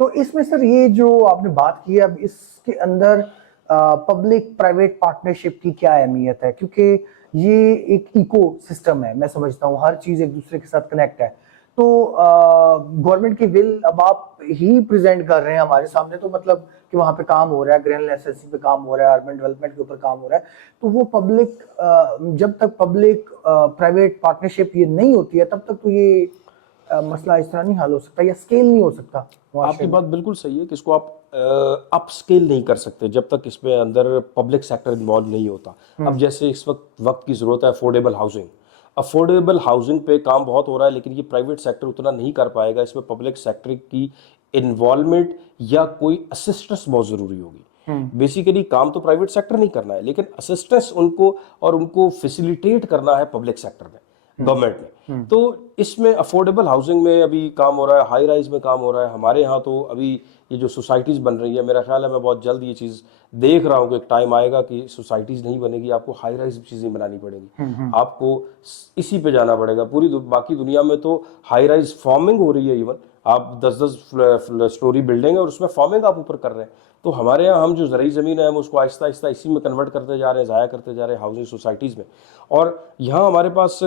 तो इसमें सर ये जो आपने बात की, अब इसके अंदर पब्लिक प्राइवेट पार्टनरशिप की क्या अहमियत है? क्योंकि ये एक इको सिस्टम है, मैं समझता हूँ हर चीज एक दूसरे के साथ कनेक्ट है। तो गवर्नमेंट की विल अब आप ही प्रेजेंट कर रहे हैं हमारे सामने, तो मतलब कि वहाँ पे काम हो रहा है, ग्रेन एसएससी पे काम हो रहा है, अर्बन डेवलपमेंट के ऊपर काम हो रहा है, तो वो पब्लिक, जब तक पब्लिक प्राइवेट पार्टनरशिप ये नहीं होती है, तब तक तो ये मसला इस तरह नहीं हल हो सकता, या स्केल नहीं हो सकता। आपकी बात बिल्कुल सही है कि इसको आप अप स्केल नहीं कर सकते जब तक इसमें अंदर पब्लिक सेक्टर इन्वॉल्व नहीं होता। अब जैसे इस वक्त की जरूरत है अफोर्डेबल हाउसिंग, अफोर्डेबल हाउसिंग पे काम बहुत हो रहा है, लेकिन ये प्राइवेट सेक्टर उतना नहीं कर पाएगा, इसमें पब्लिक सेक्टर की इन्वॉल्वमेंट या कोई असिस्टेंस बहुत जरूरी होगी। बेसिकली काम तो प्राइवेट सेक्टर नहीं करना है, लेकिन असिस्टेंस उनको और उनको फैसिलिटेट करना है पब्लिक सेक्टर में, गवर्नमेंट ने। तो इसमें अफोर्डेबल हाउसिंग में अभी काम हो रहा है, हाई राइज में काम हो रहा है। हमारे यहाँ तो अभी ये जो सोसाइटीज़ बन रही है, मेरा ख्याल है मैं बहुत जल्द ये चीज़ देख रहा हूँ कि एक टाइम आएगा कि सोसाइटीज़ नहीं बनेगी, आपको हाई राइज चीज़ें बनानी पड़ेगी, आपको इसी पे जाना पड़ेगा। बाकी दुनिया में तो हाई राइज फॉर्मिंग हो रही है, इवन आप 10-10 स्टोरी बिल्डिंग है और उसमें फॉर्मिंग आप ऊपर कर रहे हैं। तो हमारे यहाँ हम जो ज़रूरी ज़मीन है हम उसको आहिस्ता आहिस्ता इसी में कन्वर्ट करते जा रहे हैं, ज़ाया करते जा रहे हैं हाउसिंग सोसाइटीज़ में। और यहाँ हमारे पास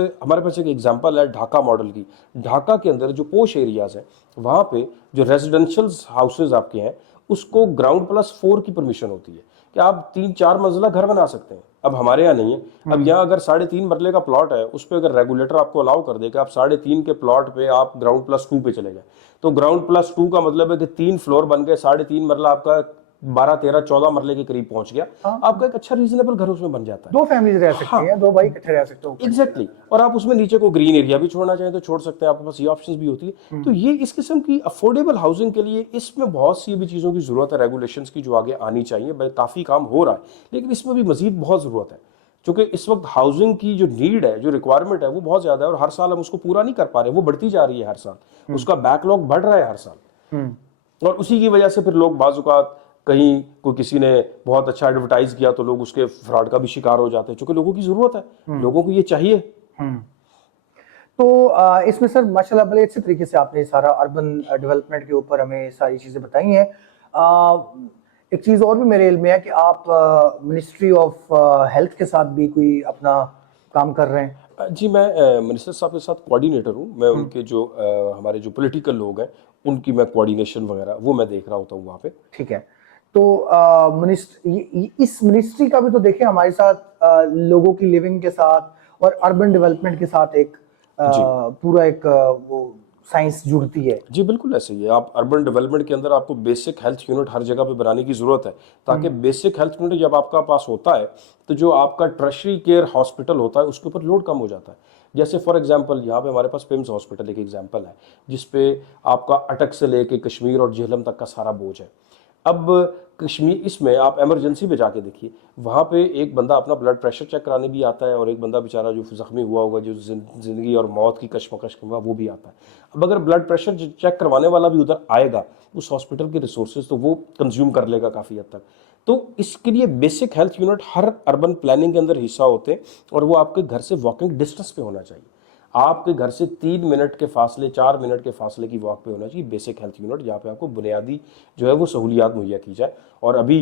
एक एग्जांपल है ढाका मॉडल की। ढाका के अंदर जो पोश एरियाज़ हैं, वहाँ पे जो रेजिडेंशियल हाउसेज आपके हैं, उसको ग्राउंड+4 की परमिशन होती है कि आप 3-4 मंजिला घर बना सकते हैं। अब हमारे यहाँ नहीं है। अब यहाँ अगर 3.5 मरले का प्लॉट है, उस पर अगर रेगुलेटर आपको अलाउ कर दे कि आप 3.5 के प्लॉट पे आप ग्राउंड+2 पे चले गए, तो ग्राउंड+2 का मतलब है कि 3 फ्लोर बन गए, 3.5 मरला आपका 12-13-14 मरले के करीब पहुंच गया। आपका एक अच्छा रीजनेबल घर उसमें बन जाता है, 2 फैमिलीज रह सकती हैं, 2 भाई इकट्ठे रह सकते हो। एग्जैक्टली। और आप उसमें नीचे को ग्रीन एरिया भी छोड़ना चाहें तो छोड़ सकते हैं, आपके पास ये ऑप्शंस भी होती है। तो ये इस किस्म की अफोर्डेबल हाउसिंग के लिए इसमें बहुत सी भी चीज़ों की ज़रूरत है, रेगुलेशंस की, जो आगे आनी चाहिए। काफ़ी काम हो रहा है, लेकिन इसमें भी मजीद बहुत ज़रूरत है, क्योंकि इस वक्त हाउसिंग की जो नीड है, जो रिक्वायरमेंट है, वो बहुत ज़्यादा है और हर साल हम उसको पूरा नहीं कर पा रहे, वो बढ़ती जा रही है हर साल, उसका बैकलॉग बढ़ रहा है हर साल। और उसी की वजह से फिर लोग बाज़-औक़ात कहीं कोई किसी ने बहुत अच्छा एडवर्टाइज किया तो लोग उसके फ्रॉड का भी शिकार हो जाते हैं, क्योंकि लोगों की ज़रूरत है, लोगों को ये चाहिए। तो इसमें सर माशाल्लाह बड़े अच्छे तरीके से आपने सारा अर्बन डेवलपमेंट के ऊपर हमें सारी चीज़ें बताई हैं। एक चीज़ और भी मेरे इल्म में है कि आप मिनिस्ट्री ऑफ हेल्थ के साथ भी कोई अपना काम कर रहे हैं। जी, मैं मिनिस्टर साहब के साथ कोऑर्डिनेटर हूँ। मैं उनके जो हमारे जो पॉलिटिकल लोग हैं, उनकी मैं कोऑर्डिनेशन वगैरह वो मैं देख रहा होता हूँ वहाँ पे। ठीक है। तो इस मिनिस्ट्री का भी तो देखें हमारे साथ लोगों की लिविंग के साथ और अर्बन डेवलपमेंट के साथ एक जी पूरा एक वो साइंस जुड़ती है। जी बिल्कुल ऐसे ही है। आप अर्बन डेवलपमेंट के अंदर आपको बेसिक हेल्थ यूनिट हर जगह पे बनाने की ज़रूरत है, ताकि बेसिक हेल्थ यूनिट जब आपका पास होता है तो जो आपका टर्शरी केयर हॉस्पिटल होता है उसके ऊपर लोड कम हो जाता है। जैसे फॉर एग्जांपल यहाँ पे हमारे पास पिम्स हॉस्पिटल एक एग्जांपल है, जिसपे आपका अटक से लेके कश्मीर और झेलम तक का सारा बोझ है। अब कश्मीर इसमें आप इमरजेंसी में जाके देखिए, वहाँ पे एक बंदा अपना ब्लड प्रेशर चेक कराने भी आता है और एक बंदा बेचारा जो जख्मी हुआ होगा, जो ज़िंदगी और मौत की कशमकश में हुआ, वो भी आता है। अब अगर ब्लड प्रेशर चेक करवाने वाला भी उधर आएगा, उस हॉस्पिटल के रिसोर्सेज तो वो कंज्यूम कर लेगा काफ़ी हद तक। तो इसके लिए बेसिक हेल्थ यूनिट हर अर्बन प्लानिंग के अंदर हिस्सा होते हैं और वो आपके घर से वॉकिंग डिस्टेंस पे होना चाहिए। आपके घर से 3 मिनट के फासले, 4 मिनट के फासले की वॉक पे होना चाहिए बेसिक हेल्थ यूनिट, जहाँ पे आपको बुनियादी जो है वो सहूलियात मुहैया की जाए। और अभी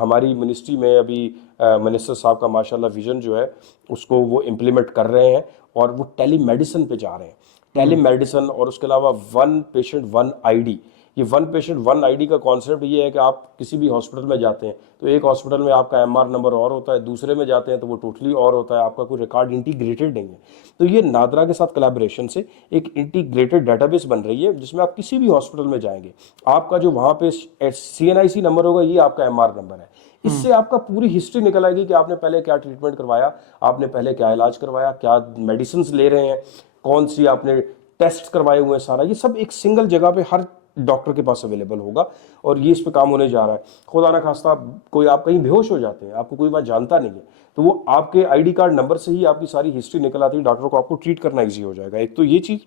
हमारी मिनिस्ट्री में अभी मिनिस्टर साहब का माशाल्लाह विजन जो है उसको वो इम्प्लीमेंट कर रहे हैं और वो टेली मेडिसिन पे जा रहे हैं। टेली मेडिसिन और उसके अलावा वन पेशेंट वन आईडी, ये वन पेशेंट वन आईडी का कॉन्सेप्ट ये है कि आप किसी भी हॉस्पिटल में जाते हैं तो एक हॉस्पिटल में आपका एमआर नंबर और होता है, दूसरे में जाते हैं तो वो टोटली और होता है, आपका कोई रिकॉर्ड इंटीग्रेटेड नहीं है। तो ये नादरा के साथ कोलैबोरेशन से एक इंटीग्रेटेड डाटाबेस बन रही है, जिसमें आप किसी भी हॉस्पिटल में जाएंगे, आपका जो वहाँ पे CNIC नंबर होगा ये आपका एमआर नंबर है। इससे आपका पूरी हिस्ट्री निकल आएगी कि आपने पहले क्या ट्रीटमेंट करवाया, आपने पहले क्या इलाज करवाया, क्या मेडिसिन ले रहे हैं, कौन सी आपने टेस्ट करवाए हुए हैं, सारा ये सब एक सिंगल जगह पे हर डॉक्टर के पास अवेलेबल होगा। और ये इस पे काम होने जा रहा है। खुदा ना खास्ता कोई आप कहीं बेहोश हो जाते हैं, आपको कोई बात जानता नहीं है, तो वो आपके आईडी कार्ड नंबर से ही आपकी सारी हिस्ट्री निकल आती है, डॉक्टर को आपको ट्रीट करना ईजी हो जाएगा। एक तो ये चीज़,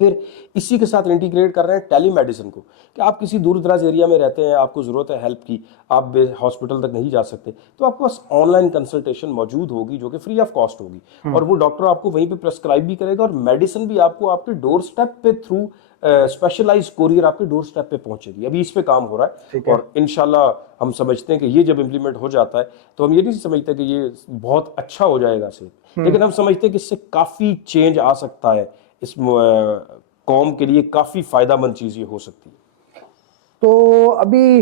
फिर इसी के साथ इंटीग्रेट कर रहे हैं टेली मेडिसिन को, कि आप किसी दूर दराज एरिया में रहते हैं, आपको ज़रूरत है हेल्प की, आप हॉस्पिटल तक नहीं जा सकते, तो आपके पास ऑनलाइन कंसल्टेशन मौजूद होगी जो कि फ्री ऑफ कॉस्ट होगी, और वो डॉक्टर आपको वहीं पे प्रेस्क्राइब भी करेगा और मेडिसिन भी आपको आपके डोर स्टेप पे थ्रू स्पेशलाइज्ड कोरियर आपके डोर स्टेप पे पहुंचेगी। अभी इस पे काम हो रहा है और इंशाल्लाह हम समझते हैं कि ये जब इंप्लीमेंट हो जाता है तो हम ये नहीं समझते कि ये बहुत अच्छा हो जाएगा सिर्फ, लेकिन हम समझते हैं कि इससे काफ़ी चेंज आ सकता है, इस कौम के लिए काफ़ी फ़ायदामंद चीज़ ये हो सकती है। तो अभी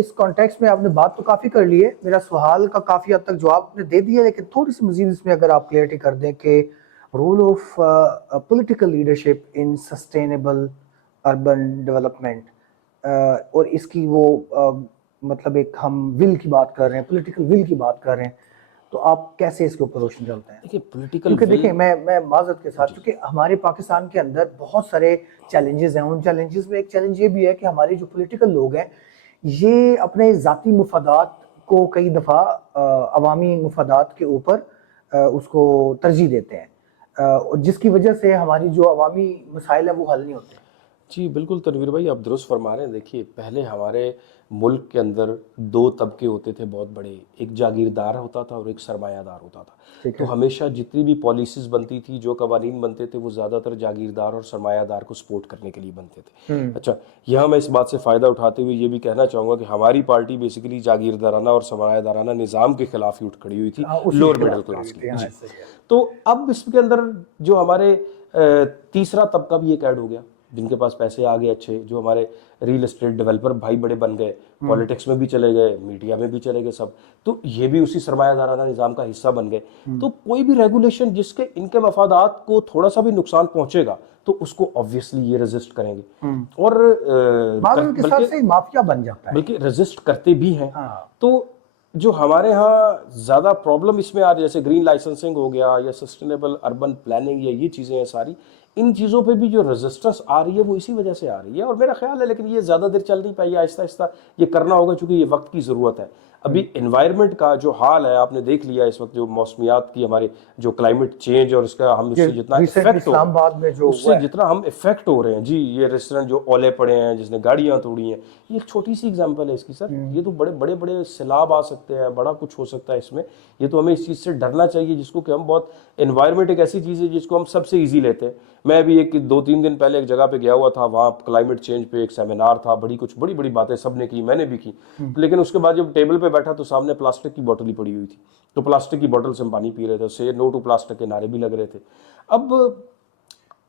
इस कॉन्टेक्स्ट में आपने बात तो काफ़ी कर ली है, मेरा सवाल का काफ़ी हद तक जवाब आपने दे दिया, लेकिन थोड़ी सी मजीद इसमें अगर आप क्लियरिटी कर दें कि role of political leadership in sustainable urban development, और इसकी वो मतलब एक हम विल की बात कर रहे हैं, पॉलिटिकल विल की बात कर रहे हैं, तो आप कैसे इसके ऊपर रोशन डालते हैं? देखिए पॉलिटिकल क्योंकि देखिए मैं माजरत के साथ, क्योंकि हमारे पाकिस्तान के अंदर बहुत सारे चैलेंजेस हैं, उन चैलेंजेस में एक चैलेंज ये भी है कि हमारे जो पॉलिटिकल लोग हैं ये अपने ज़ाती मुफादात को कई दफ़ा अवामी मुफादात के ऊपर उसको तरजीह देते हैं, जिसकी वजह से हमारी जो अवामी मसाइल है वो हल नहीं होते। जी बिल्कुल तनवीर भाई, आप दुरुस्त फरमा रहे हैं। देखिए पहले हमारे मुल्क के अंदर दो तबके होते थे बहुत बड़े, एक जागीरदार होता था और एक सरमायादार होता था। तो हमेशा जितनी भी पॉलिसीज़ बनती थी, जो कवानीन बनते थे, वो ज़्यादातर जागीरदार और सरमायादार को सपोर्ट करने के लिए बनते थे। अच्छा, यहाँ मैं इस बात से फ़ायदा उठाते हुए ये भी कहना चाहूँगा कि हमारी पार्टी बेसिकली जागीरदाराना और सरमायादाराना निज़ाम के खिलाफ ही उठ खड़ी हुई थी, लोअर मिडिल क्लास की। जी। तो अब इसके अंदर जो हमारे तीसरा तबका भी एक ऐड हो गया, जिनके पास पैसे आ गए अच्छे, जो हमारे रियल एस्टेट डेवलपर भाई बड़े बन गए, पॉलिटिक्स में भी चले गए, मीडिया में भी चले गए सब, तो ये भी उसी सरमायादाराना निज़ाम का हिस्सा बन गए। तो कोई भी रेगुलेशन जिसके इनके मफादात को थोड़ा सा भी नुकसान पहुंचेगा तो उसको ऑब्वियसली ये रेजिस्ट करेंगे और के साथ से माफिया बन जाता है, बल्कि रेजिस्ट करते भी हैं। तो जो हमारे यहाँ ज़्यादा प्रॉब्लम इसमें आ रही है, जैसे ग्रीन लाइसेंसिंग हो गया या सस्टेनेबल अर्बन प्लानिंग, या ये चीज़ें हैं सारी, इन चीज़ों पे भी जो रेजिस्टेंस आ रही है वो इसी वजह से आ रही है। और मेरा ख्याल है लेकिन ये ज़्यादा देर चल नहीं पाई, आहिस्ता आहिस्ता ये करना होगा, क्योंकि ये वक्त की ज़रूरत है। अभी एनवायरनमेंट का जो हाल है आपने देख लिया इस वक्त, जो मौसमियात की हमारे जो क्लाइमेट चेंज और उसका हम उससे जितना इफेक्ट हो, उससे जितना हम इफेक्ट हो रहे हैं जी, ये रेस्टोरेंट जो ओले पड़े हैं, जिसने गाड़ियाँ तोड़ी हैं, ये एक छोटी सी एग्जांपल है इसकी सर। ये तो बड़े बड़े बड़े सैलाब आ सकते हैं, बड़ा कुछ हो सकता है इसमें। ये तो हमें इस चीज़ से डरना चाहिए, जिसको कि हम बहुत, एनवायरनमेंट एक ऐसी चीज़ है जिसको हम सबसे ईजी लेते हैं। मैं अभी 2-3 दिन पहले एक जगह पे गया हुआ था, वहाँ क्लाइमेट चेंज पे एक सेमिनार था, बड़ी बड़ी बातें सबने की, मैंने भी की, लेकिन उसके बाद जब टेबल पे बैठा तो सामने प्लास्टिक की बोतल ही पड़ी हुई थी। तो प्लास्टिक की बोतल से हम पानी पी रहे थे, से नो टू प्लास्टिक के नारे भी लग रहे थे। अब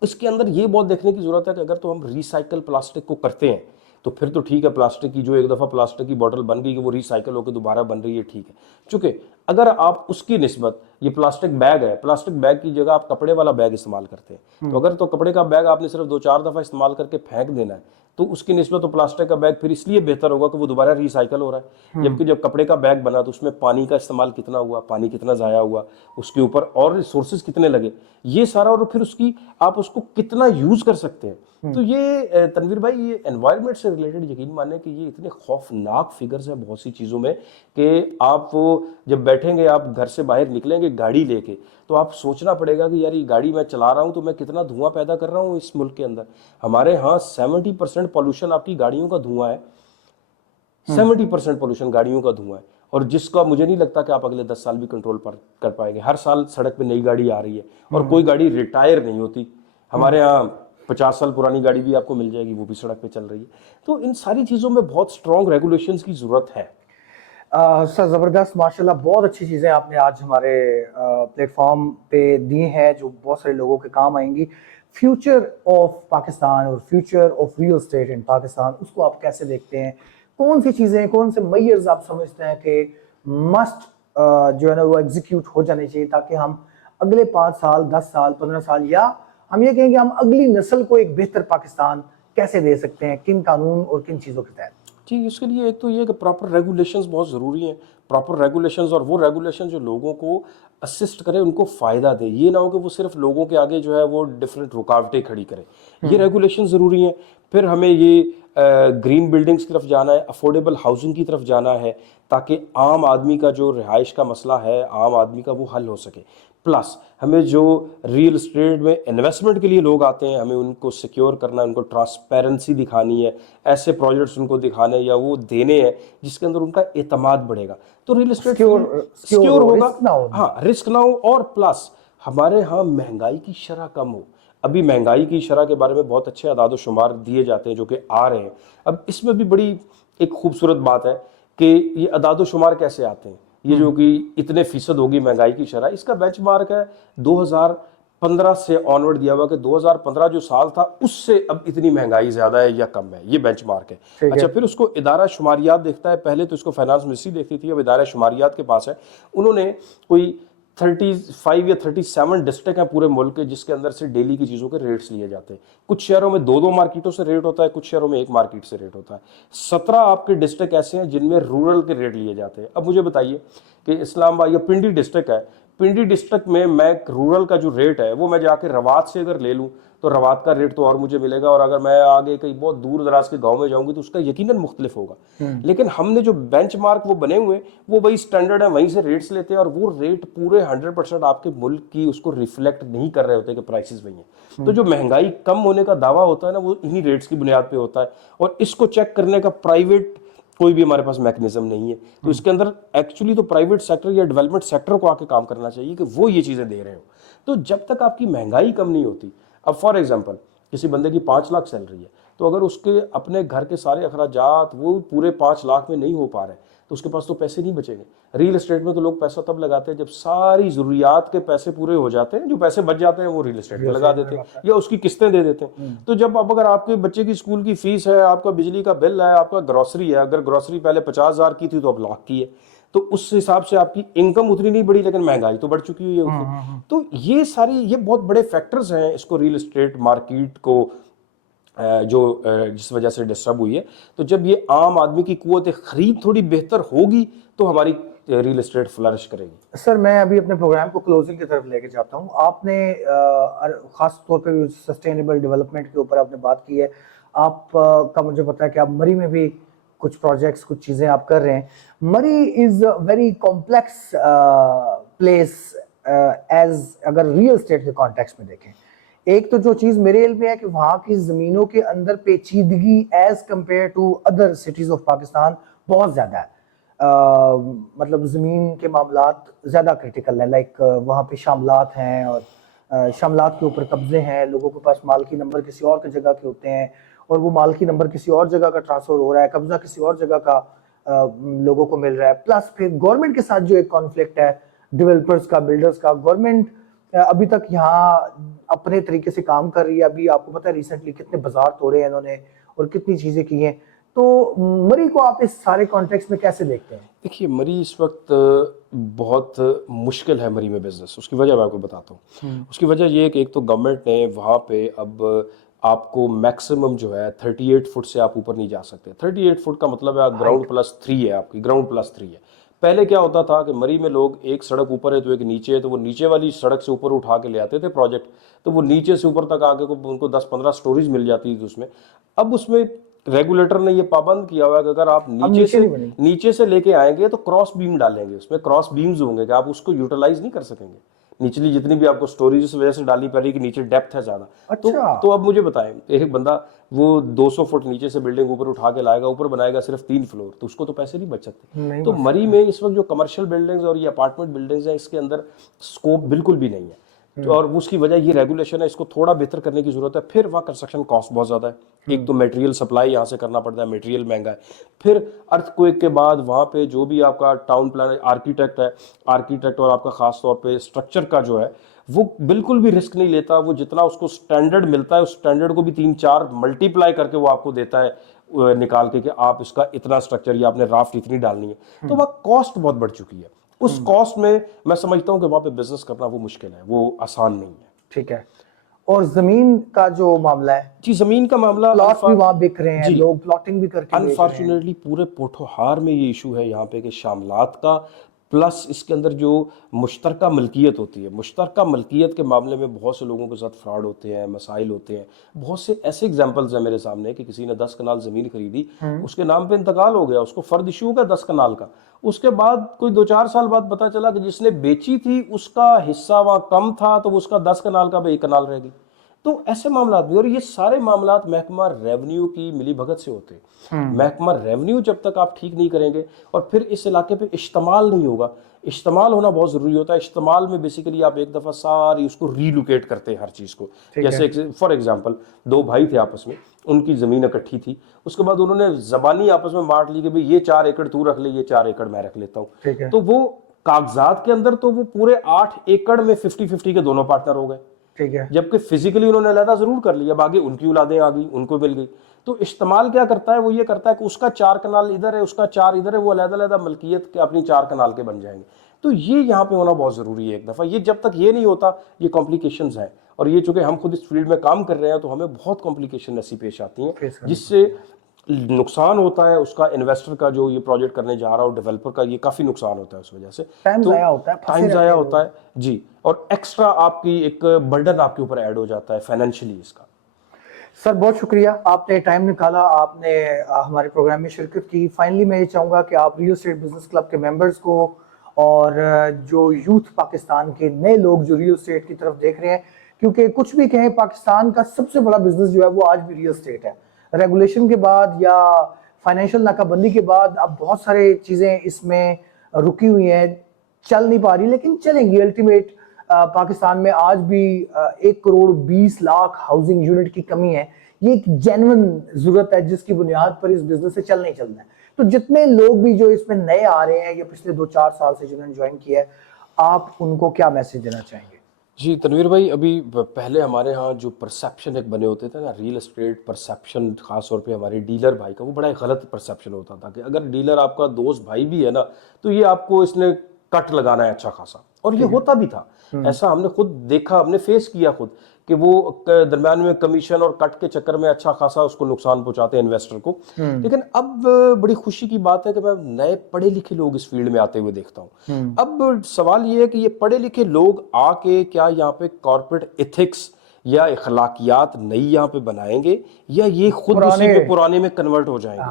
इसके अंदर ये बहुत देखने की जरूरत है कि अगर तो हम रिसाइकल प्लास्टिक को करते हैं तो फिर तो ठीक है, प्लास्टिक की जो एक दफ़ा प्लास्टिक की बोतल बन गई कि वो रिसाइकल होकर दोबारा बन रही है, ठीक है। चूँकि अगर आप उसकी निस्बत, ये प्लास्टिक बैग है, प्लास्टिक बैग की जगह आप कपड़े वाला बैग इस्तेमाल करते हैं, तो अगर तो कपड़े का बैग आपने सिर्फ 2-4 दफ़ा इस्तेमाल करके फेंक देना है, तो उसकी निस्बत तो प्लास्टिक का बैग फिर इसलिए बेहतर होगा कि वो दोबारा रिसाइकल हो रहा है। जबकि जब कपड़े का बैग बना तो उसमें पानी का इस्तेमाल कितना हुआ, पानी कितना ज़ाया हुआ, उसके ऊपर और रिसोर्सेज कितने लगे, ये सारा, और फिर उसकी आप उसको कितना यूज़ कर सकते हैं। तो ये तनवीर भाई, ये एनवायरनमेंट से रिलेटेड यकीन माने कि ये इतने खौफनाक फिगर्स हैं बहुत सी चीज़ों में कि आप जब बैठेंगे, आप घर से बाहर निकलेंगे गाड़ी लेके, तो आप सोचना पड़ेगा कि यार ये गाड़ी मैं चला रहा हूँ तो मैं कितना धुआं पैदा कर रहा हूँ इस मुल्क के अंदर। हमारे यहाँ 70% पॉल्यूशन आपकी गाड़ियों का धुआं है, 70% पॉल्यूशन गाड़ियों का धुआं है, और जिसका मुझे नहीं लगता कि आप अगले 10 साल भी कंट्रोल कर पाएंगे। हर साल सड़क पे नई गाड़ी आ रही है और कोई गाड़ी रिटायर नहीं होती। हमारे यहाँ 50 साल पुरानी गाड़ी भी आपको मिल जाएगी, वो भी सड़क पे चल रही है। तो इन सारी चीज़ों में बहुत स्ट्रॉन्ग रेगुलेशंस की ज़रूरत है। सर ज़बरदस्त, माशाल्लाह, बहुत अच्छी चीज़ें आपने आज हमारे प्लेटफॉर्म पे दी हैं जो बहुत सारे लोगों के काम आएंगी। फ्यूचर ऑफ पाकिस्तान और फ्यूचर ऑफ रियल एस्टेट इन पाकिस्तान, उसको आप कैसे देखते हैं? कौन सी चीज़ें, कौन से मेजर्स आप समझते हैं कि मस्ट जो है ना वो एग्जीक्यूट हो जाने चाहिए ताकि हम अगले 5 साल, 10 साल, 15 साल, या हम ये कहेंगे हम अगली नस्ल को एक बेहतर पाकिस्तान कैसे दे सकते हैं, किन कानून और किन चीज़ों के तहत? जी, इसके लिए एक तो ये कि प्रॉपर रेगुलेशंस बहुत ज़रूरी हैं। प्रॉपर रेगुलेशंस, और वो रेगुलेशन जो लोगों को असिस्ट करे, उनको फ़ायदा दे। ये ना हो कि वो सिर्फ लोगों के आगे जो है वो डिफरेंट रुकावटें खड़ी करे। ये रेगुलेशन ज़रूरी हैं। फिर हमें ये ग्रीन बिल्डिंग्स की तरफ जाना है, अफोर्डेबल हाउसिंग की तरफ जाना है, ताकि आम आदमी का जो रिहाइश का मसला है, आम आदमी का वो हल हो सके। प्लस हमें जो रियल एस्टेट में इन्वेस्टमेंट के लिए लोग आते हैं, हमें उनको सिक्योर करना है, उनको ट्रांसपेरेंसी दिखानी है, ऐसे प्रोजेक्ट्स उनको दिखाने या वो देने हैं जिसके अंदर उनका एतमाद बढ़ेगा। तो रियल एस्टेट सिक्योर होगा, हाँ, रिस्क ना हो, और प्लस हमारे यहाँ महंगाई की शरह कम हो। अभी महंगाई की शरह के बारे में बहुत अच्छे अदाद शुमार दिए जाते हैं जो कि आ रहे हैं। अब इसमें भी बड़ी एक खूबसूरत बात है कि ये अदाद शुमार कैसे आते हैं। ये जो कि इतने फीसद होगी महंगाई की शरह, इसका बेंचमार्क है 2015 से ऑनवर्ड दिया हुआ कि 2015 जो साल था उससे अब इतनी महंगाई ज्यादा है या कम है, ये बेंचमार्क है। अच्छा, फिर उसको इदारा शुमारियात देखता है। पहले तो इसको फाइनेंस मिनिस्ट्री देखती थी, अब इदारा शुमारियात के पास है। उन्होंने कोई 35 या 37 डिस्ट्रिक्ट हैं पूरे मुल्क के जिसके अंदर से डेली की चीज़ों के रेट्स लिए जाते हैं। कुछ शहरों में 2-2 मार्केटों से रेट होता है, कुछ शहरों में 1 मार्केट से रेट होता है। 17 आपके डिस्ट्रिक्ट ऐसे हैं जिनमें रूरल के रेट लिए जाते हैं। अब मुझे बताइए कि इस्लामाबाद या पिंडी डिस्ट्रिक्ट है, पिंडी डिस्ट्रिक्ट में मैं रूरल का जो रेट है वो मैं जाके रवात से अगर ले लूँ तो रवात का रेट तो और मुझे मिलेगा, और अगर मैं आगे कहीं बहुत दूर दराज के गांव में जाऊंगी तो उसका यकीनन मुख्तलिफ होगा। लेकिन हमने जो बेंचमार्क वो बने हुए वो वही स्टैंडर्ड है, वहीं से रेट्स लेते हैं, और वो रेट पूरे 100% आपके मुल्क की उसको रिफ्लेक्ट नहीं कर रहे होते कि प्राइसेस वही हैं। तो जो महंगाई कम होने का दावा होता है ना, वो इन्हीं रेट्स की बुनियाद पे होता है, और इसको चेक करने का प्राइवेट कोई भी हमारे पास मैकेनिज्म नहीं है। तो इसके अंदर एक्चुअली तो प्राइवेट सेक्टर या डेवलपमेंट सेक्टर को आके काम करना चाहिए कि वो ये चीज़ें दे रहे हो। तो जब तक आपकी महंगाई कम नहीं होती, अब फॉर एग्जांपल किसी बंदे की 5 लाख सैलरी है, तो अगर उसके अपने घर के सारे अखराजात वो पूरे 5 लाख में नहीं हो पा रहे तो उसके पास तो पैसे नहीं बचेंगे। रियल एस्टेट में तो लोग पैसा तब लगाते हैं जब सारी ज़रूरियात के पैसे पूरे हो जाते हैं, जो पैसे बच जाते हैं वो रियल एस्टेट में लगा देते हैं या उसकी किस्तें दे देते हैं। तो जब अब अगर आपके बच्चे की स्कूल की फीस है, आपका बिजली का बिल है, आपका ग्रॉसरी है, अगर ग्रॉसरी पहले 50,000 की थी तो अब लाख की है, तो उस हिसाब से आपकी इनकम उतनी नहीं बढ़ी लेकिन महंगाई तो बढ़ चुकी हुई है उसकी। तो ये सारी ये बहुत बड़े फैक्टर्स हैं इसको रियल एस्टेट मार्केट को जो जिस वजह से डिस्टर्ब हुई है। तो जब ये आम आदमी की कुव्वत खरीद थोड़ी बेहतर होगी तो हमारी रियल एस्टेट फ्लरिश करेगी। सर, मैं अभी अपने प्रोग्राम को क्लोजिंग की तरफ लेके जाता हूँ। आपने खास तौर पे सस्टेनेबल डेवलपमेंट के ऊपर आपने बात की है। आप का मुझे पता है कि आप मरी में भी कुछ प्रोजेक्ट्स, कुछ चीज़ें आप कर रहे हैं। Murree is a very complex place as अगर रियल एस्टेट के कॉन्टेक्स्ट में देखें। एक तो जो चीज़ मेरे इल्म में है कि वहाँ की ज़मीनों के अंदर पेचीदगी as compare to other cities of Pakistan बहुत ज़्यादा है। मतलब ज़मीन के मामलात ज़्यादा क्रिटिकल है। लाइक वहाँ पे शामलात हैं और शामलात के ऊपर कब्जे हैं, लोगों के पास मालकी नंबर किसी और की जगह के होते हैं और वो मालकी नंबर किसी और जगह का ट्रांसफ़र हो रहा है, कब्जा किसी और जगह का लोगों को मिल रहा है। प्लस फिर गवर्नमेंट के साथ जो एक कॉन्फ्लिक्ट है डेवलपर्स का, बिल्डर्स का। गवर्नमेंट अभी तक यहाँ अपने तरीके से काम कर रही है। अभी आपको पता है रिसेंटली कितने बाजार तोड़े हैं इन्होंने और कितनी चीज़ें की हैं, तो मरी को आप इस सारे कॉन्टेक्स्ट में कैसे देखते हैं? देखिए, मरी इस वक्त बहुत मुश्किल है मरी में बिजनेस। उसकी वजह मैं आपको बताता हूँ। उसकी वजह ये है कि एक तो गवर्नमेंट ने वहाँ पे अब आपको मैक्सिमम जो है 38 फुट से आप ऊपर नहीं जा सकते। 38 फुट का मतलब है ग्राउंड प्लस 3 है, आपकी ग्राउंड प्लस 3 है। पहले क्या होता था कि मरी में लोग एक सड़क ऊपर है तो एक नीचे है, तो वो नीचे वाली सड़क से ऊपर उठा के ले आते थे प्रोजेक्ट, तो वो नीचे से ऊपर तक आके को उनको 10-15 स्टोरीज मिल जाती थी उसमें। अब उसमें रेगुलेटर ने ये पाबंद किया हुआ है कि अगर आप नीचे से लेके आएंगे तो क्रॉस बीम डालेंगे, उसमें क्रॉस बीम्स होंगे कि आप उसको यूटिलाइज नहीं कर सकेंगे। निचली जितनी भी आपको स्टोरेज इस वजह से डालनी पड़ रही कि नीचे डेप्थ है ज्यादा। अच्छा। तो अब मुझे बताएं, एक बंदा वो 200 फुट नीचे से बिल्डिंग ऊपर उठा के लाएगा, ऊपर बनाएगा सिर्फ 3 फ्लोर, तो उसको तो पैसे नहीं बच सकते। तो मरी में इस वक्त जो कमर्शियल बिल्डिंग्स और ये अपार्टमेंट बिल्डिंग्स हैं, इसके अंदर स्कोप बिल्कुल भी नहीं है। तो और उसकी वजह ये रेगुलेशन है, इसको थोड़ा बेहतर करने की जरूरत है। फिर वहाँ कंस्ट्रक्शन कॉस्ट बहुत ज़्यादा है। एक तो मटेरियल सप्लाई यहाँ से करना पड़ता है, मटेरियल महंगा है। फिर अर्थक्वेक के बाद वहाँ पे जो भी आपका टाउन प्लानर आर्किटेक्ट है, आर्किटेक्ट और आपका खास तौर पे स्ट्रक्चर का जो है, वो बिल्कुल भी रिस्क नहीं लेता। वो जितना उसको स्टैंडर्ड मिलता है, उस स्टैंडर्ड को भी 3-4 मल्टीप्लाई करके वो आपको देता है निकाल के कि आप इसका इतना स्ट्रक्चर या आपने राफ्ट इतनी डालनी है। तो वह कॉस्ट बहुत बढ़ चुकी है। उस कॉस्ट में मैं समझता हूं कि वहां पे बिजनेस करना वो मुश्किल है, वो आसान नहीं है। ठीक है। और जमीन का जो मामला है जी, जमीन का मामला, प्लॉट भी वहां बिक रहे हैं, लोग प्लॉटिंग भी करके अनफॉर्चुनेटली पूरे पोठोहार में ये इशू है यहाँ पे कि शामलात का, प्लस इसके अंदर जो मुश्तरका मलकियत होती है, मुश्तरका मलकियत के मामले में बहुत से लोगों के साथ फ्रॉड होते हैं, मसाइल होते हैं। बहुत से ऐसे एग्जांपल्स हैं मेरे सामने कि किसी ने 10 कनाल ज़मीन खरीदी, उसके नाम पे इंतकाल हो गया, उसको फ़र्द इशू हो गया 10 कनाल का। उसके बाद कोई 2-4 साल बाद पता चला कि जिसने बेची थी उसका हिस्सा वहाँ कम था, तो उसका 10 कनाल का 1 कनाल रह गई। तो ऐसे मामला भी, और ये सारे मामला महकमा रेवेन्यू की मिली भगत से होते हैं। महकमा रेवेन्यू जब तक आप ठीक नहीं करेंगे, और फिर इस इलाके पे इस्तेमाल नहीं होगा। इस्तेमाल होना बहुत ज़रूरी होता है। इस्तेमाल में बेसिकली आप एक दफ़ा सारी उसको रीलोकेट करते हैं हर चीज़ को। जैसे फॉर एग्जांपल 2 भाई थे आपस में, उनकी ज़मीन इकट्ठी थी, उसके बाद उन्होंने ज़बानी आपस में बांट ली कि भाई ये 4 एकड़ तू रख ले, ये 4 एकड़ मैं रख लेता हूँ। तो वो कागजात के अंदर तो वो पूरे 8 एकड़ में 50-50 के दोनों पार्टनर हो गए। ठीक है। जबकि फिजिकली उन्होंने अलहदा जरूर कर लिया, आगे उनकी औलादें आ गई, उनको मिल गई। तो इस्तेमाल क्या करता है, वो ये करता है कि उसका 4 कनाल इधर है, उसका 4 इधर है, वो अलग-अलग मलकियत के अपनी 4 कनाल के बन जाएंगे। तो ये यहाँ पे होना बहुत जरूरी है एक दफा। ये जब तक ये नहीं होता, ये कॉम्प्लिकेशंस हैं। और ये चूंकि हम खुद इस फील्ड में काम कर रहे हैं, तो हमें बहुत कॉम्प्लिकेशन ऐसी पेश आती हैं जिससे नुकसान होता है उसका, इन्वेस्टर का जो ये प्रोजेक्ट करने जा रहा हो, डेवलपर का, ये काफी नुकसान होता है उस वजह से। टाइम जाया होता है जी, और एक्स्ट्रा आपकी एक बर्डन आपके ऊपर ऐड हो जाता है फाइनेंशियली इसका। सर बहुत शुक्रिया, आपने टाइम निकाला, आपने हमारे प्रोग्राम में शिरकत की। फाइनली मैं ये चाहूँगा कि आप रियल एस्टेट बिजनेस क्लब के मेंबर्स को और जो यूथ पाकिस्तान के नए लोग जो रियल एस्टेट की तरफ देख रहे हैं, क्योंकि कुछ भी कहें, पाकिस्तान का सबसे बड़ा बिजनेस जो है वो आज भी रियल एस्टेट है। रेगुलेशन के बाद या फाइनेंशियल नाकाबंदी के बाद अब बहुत सारे चीज़ें इसमें रुकी हुई हैं, चल नहीं पा रही, लेकिन चलेंगी। अल्टीमेट पाकिस्तान में आज भी 1 करोड़ 20 लाख हाउसिंग यूनिट की कमी है। ये एक जेन्युइन जरूरत है जिसकी बुनियाद पर इस बिजनेस से चल नहीं चलना है। तो जितने लोग भी जो इसमें नए आ रहे हैं या पिछले 2-4 साल से जिन्होंने ज्वाइन किया है, आप उनको क्या मैसेज देना चाहेंगे? जी तनवीर भाई, अभी पहले हमारे यहाँ जो परसेप्शन एक बने होते थे ना, रियल एस्टेट परसेप्शन, खास तौर पे हमारे डीलर भाई का, वो बड़ा गलत परसेप्शन होता था कि अगर डीलर आपका दोस्त भाई भी है ना, तो ये आपको इसने कट लगाना है अच्छा खासा। और ये होता भी था, ऐसा हमने खुद देखा, हमने फेस किया खुद कि वो दरम्यान में कमीशन और कट के चक्कर में अच्छा खासा उसको नुकसान पहुंचाते हैं इन्वेस्टर को। लेकिन अब बड़ी खुशी की बात है कि मैं नए पढ़े लिखे लोग इस फील्ड में आते हुए देखता हूँ। अब सवाल ये है कि ये पढ़े लिखे लोग आके क्या यहाँ पे कॉर्पोरेट एथिक्स या इखलाकियात नई यहाँ पे बनाएंगे, या ये खुद उसी पे पुराने में कन्वर्ट हो जाएंगे।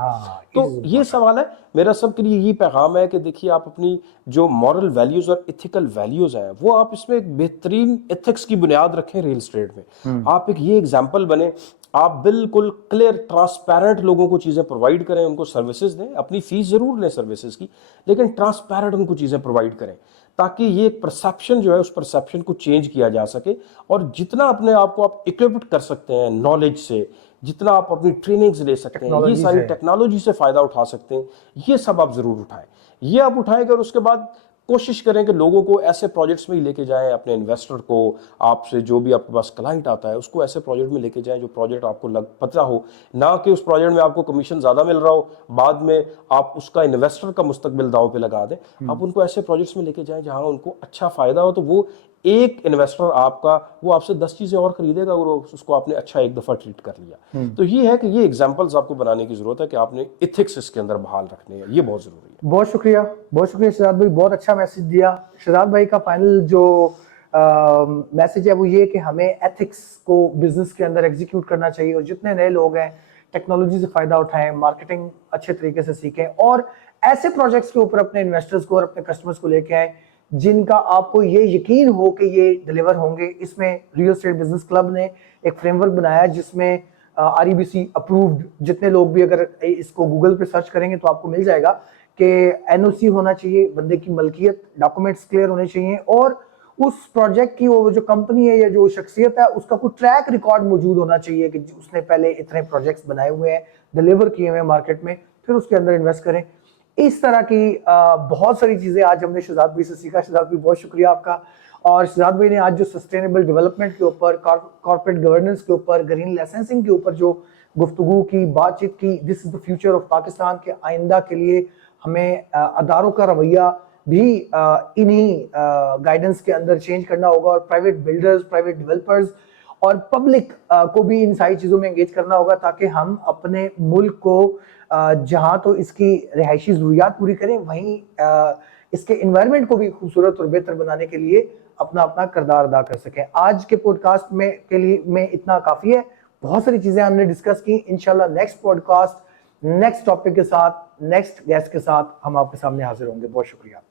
तो ये सवाल है मेरा सबके लिए। ये पैगाम है कि देखिए, आप अपनी जो मॉरल वैल्यूज और इथिकल वैल्यूज हैं, वो आप इसमें एक बेहतरीन एथिक्स की बुनियाद रखें रियल एस्टेट में। आप एक ये एग्जाम्पल बने, आप बिल्कुल क्लियर ट्रांसपेरेंट लोगों को चीज़ें प्रोवाइड करें, उनको सर्विसेज दें, अपनी फीस जरूर लें सर्विसेज की, लेकिन ट्रांसपेरेंट उनको चीज़ें प्रोवाइड करें, ताकि ये परसेप्शन जो है, उस परसेप्शन को चेंज किया जा सके। और जितना अपने आप को आप इक्विप्ड कर सकते हैं नॉलेज से, जितना आप अपनी ट्रेनिंग्स ले सकते हैं, ये सारी टेक्नोलॉजी से फ़ायदा उठा सकते हैं, ये सब आप ज़रूर उठाएं। ये आप उठाएंगे और उसके बाद कोशिश करें कि लोगों को ऐसे प्रोजेक्ट्स में ही लेके जाएं, अपने इन्वेस्टर को, आपसे जो भी आपके पास क्लाइंट आता है उसको ऐसे प्रोजेक्ट में लेके जाएं जो प्रोजेक्ट आपको पता हो, ना कि उस प्रोजेक्ट में आपको कमीशन ज़्यादा मिल रहा हो, बाद में आप उसका इन्वेस्टर का मुस्तकबिल दाव पे लगा दें। आप उनको ऐसे प्रोजेक्ट्स में लेके जाएं जहां उनको अच्छा फ़ायदा हो, तो वो एक इन्वेस्टर आपका, वो आपसे 10 चीज़ें और खरीदेगा और उसको आपने अच्छा एक दफ़ा ट्रीट कर लिया। तो ये है कि ये एग्जाम्पल्स आपको बनाने की ज़रूरत है कि आपने इथिक्स इसके अंदर बहाल रखने हैं, ये बहुत ज़रूरी है। बहुत शुक्रिया शहजाद भाई, बहुत अच्छा मैसेज दिया। शहजाद भाई का फाइनल जो मैसेज है वो ये कि हमें एथिक्स को बिजनेस के अंदर एग्जीक्यूट करना चाहिए, और जितने नए लोग हैं टेक्नोलॉजी से फायदा उठाएं, मार्केटिंग अच्छे तरीके से सीखें, और ऐसे प्रोजेक्ट्स के ऊपर अपने इन्वेस्टर्स को और अपने कस्टमर्स को लेके आए जिनका आपको ये यकीन हो कि ये डिलीवर होंगे। इसमें रियल एस्टेट बिजनेस क्लब ने एक फ्रेमवर्क बनाया जिसमें REBC अप्रूव्ड, जितने लोग भी अगर इसको गूगल पे सर्च करेंगे तो आपको मिल जाएगा कि NOC होना चाहिए, बंदे की मलकियत, डॉक्यूमेंट्स क्लियर होने चाहिए, और उस प्रोजेक्ट की वो जो कंपनी है या जो शख्सियत है उसका कोई ट्रैक रिकॉर्ड मौजूद होना चाहिए कि उसने पहले इतने प्रोजेक्ट्स बनाए हुए हैं, डिलीवर किए हुए हैं मार्केट में, फिर उसके अंदर इन्वेस्ट करें। इस तरह की बहुत सारी चीजें आज हमने शहजाद भाई से सीखा। शहजाद भाई बहुत शुक्रिया आपका। और शहजाद भाई ने आज जो सस्टेनेबल डेवलपमेंट के ऊपर, कॉर्पोरेट गवर्नेंस के ऊपर, ग्रीन लाइसेंसिंग के ऊपर जो गुफ्तगू की, बातचीत की, this is the future of Pakistan, के आइंदा के लिए हमें अदारों का रवैया भी इन्हीं गाइडेंस के अंदर चेंज करना होगा, और प्राइवेट बिल्डर्स, प्राइवेट डेवलपर्स और पब्लिक को भी इन सारी चीज़ों में एंगेज करना होगा, ताकि हम अपने मुल्क को जहाँ तो इसकी रिहायशी ज़रूरियात पूरी करें, वहीं इसके इन्वायरमेंट को भी खूबसूरत और बेहतर बनाने के लिए अपना अपना किरदार अदा कर सकें। आज के पॉडकास्ट में इतना काफ़ी है। बहुत सारी चीज़ें हमने डिस्कस की। इंशाल्लाह नेक्स्ट पॉडकास्ट, नेक्स्ट टॉपिक के साथ, नेक्स्ट गेस्ट के साथ हम आपके सामने हाजिर होंगे। बहुत शुक्रिया।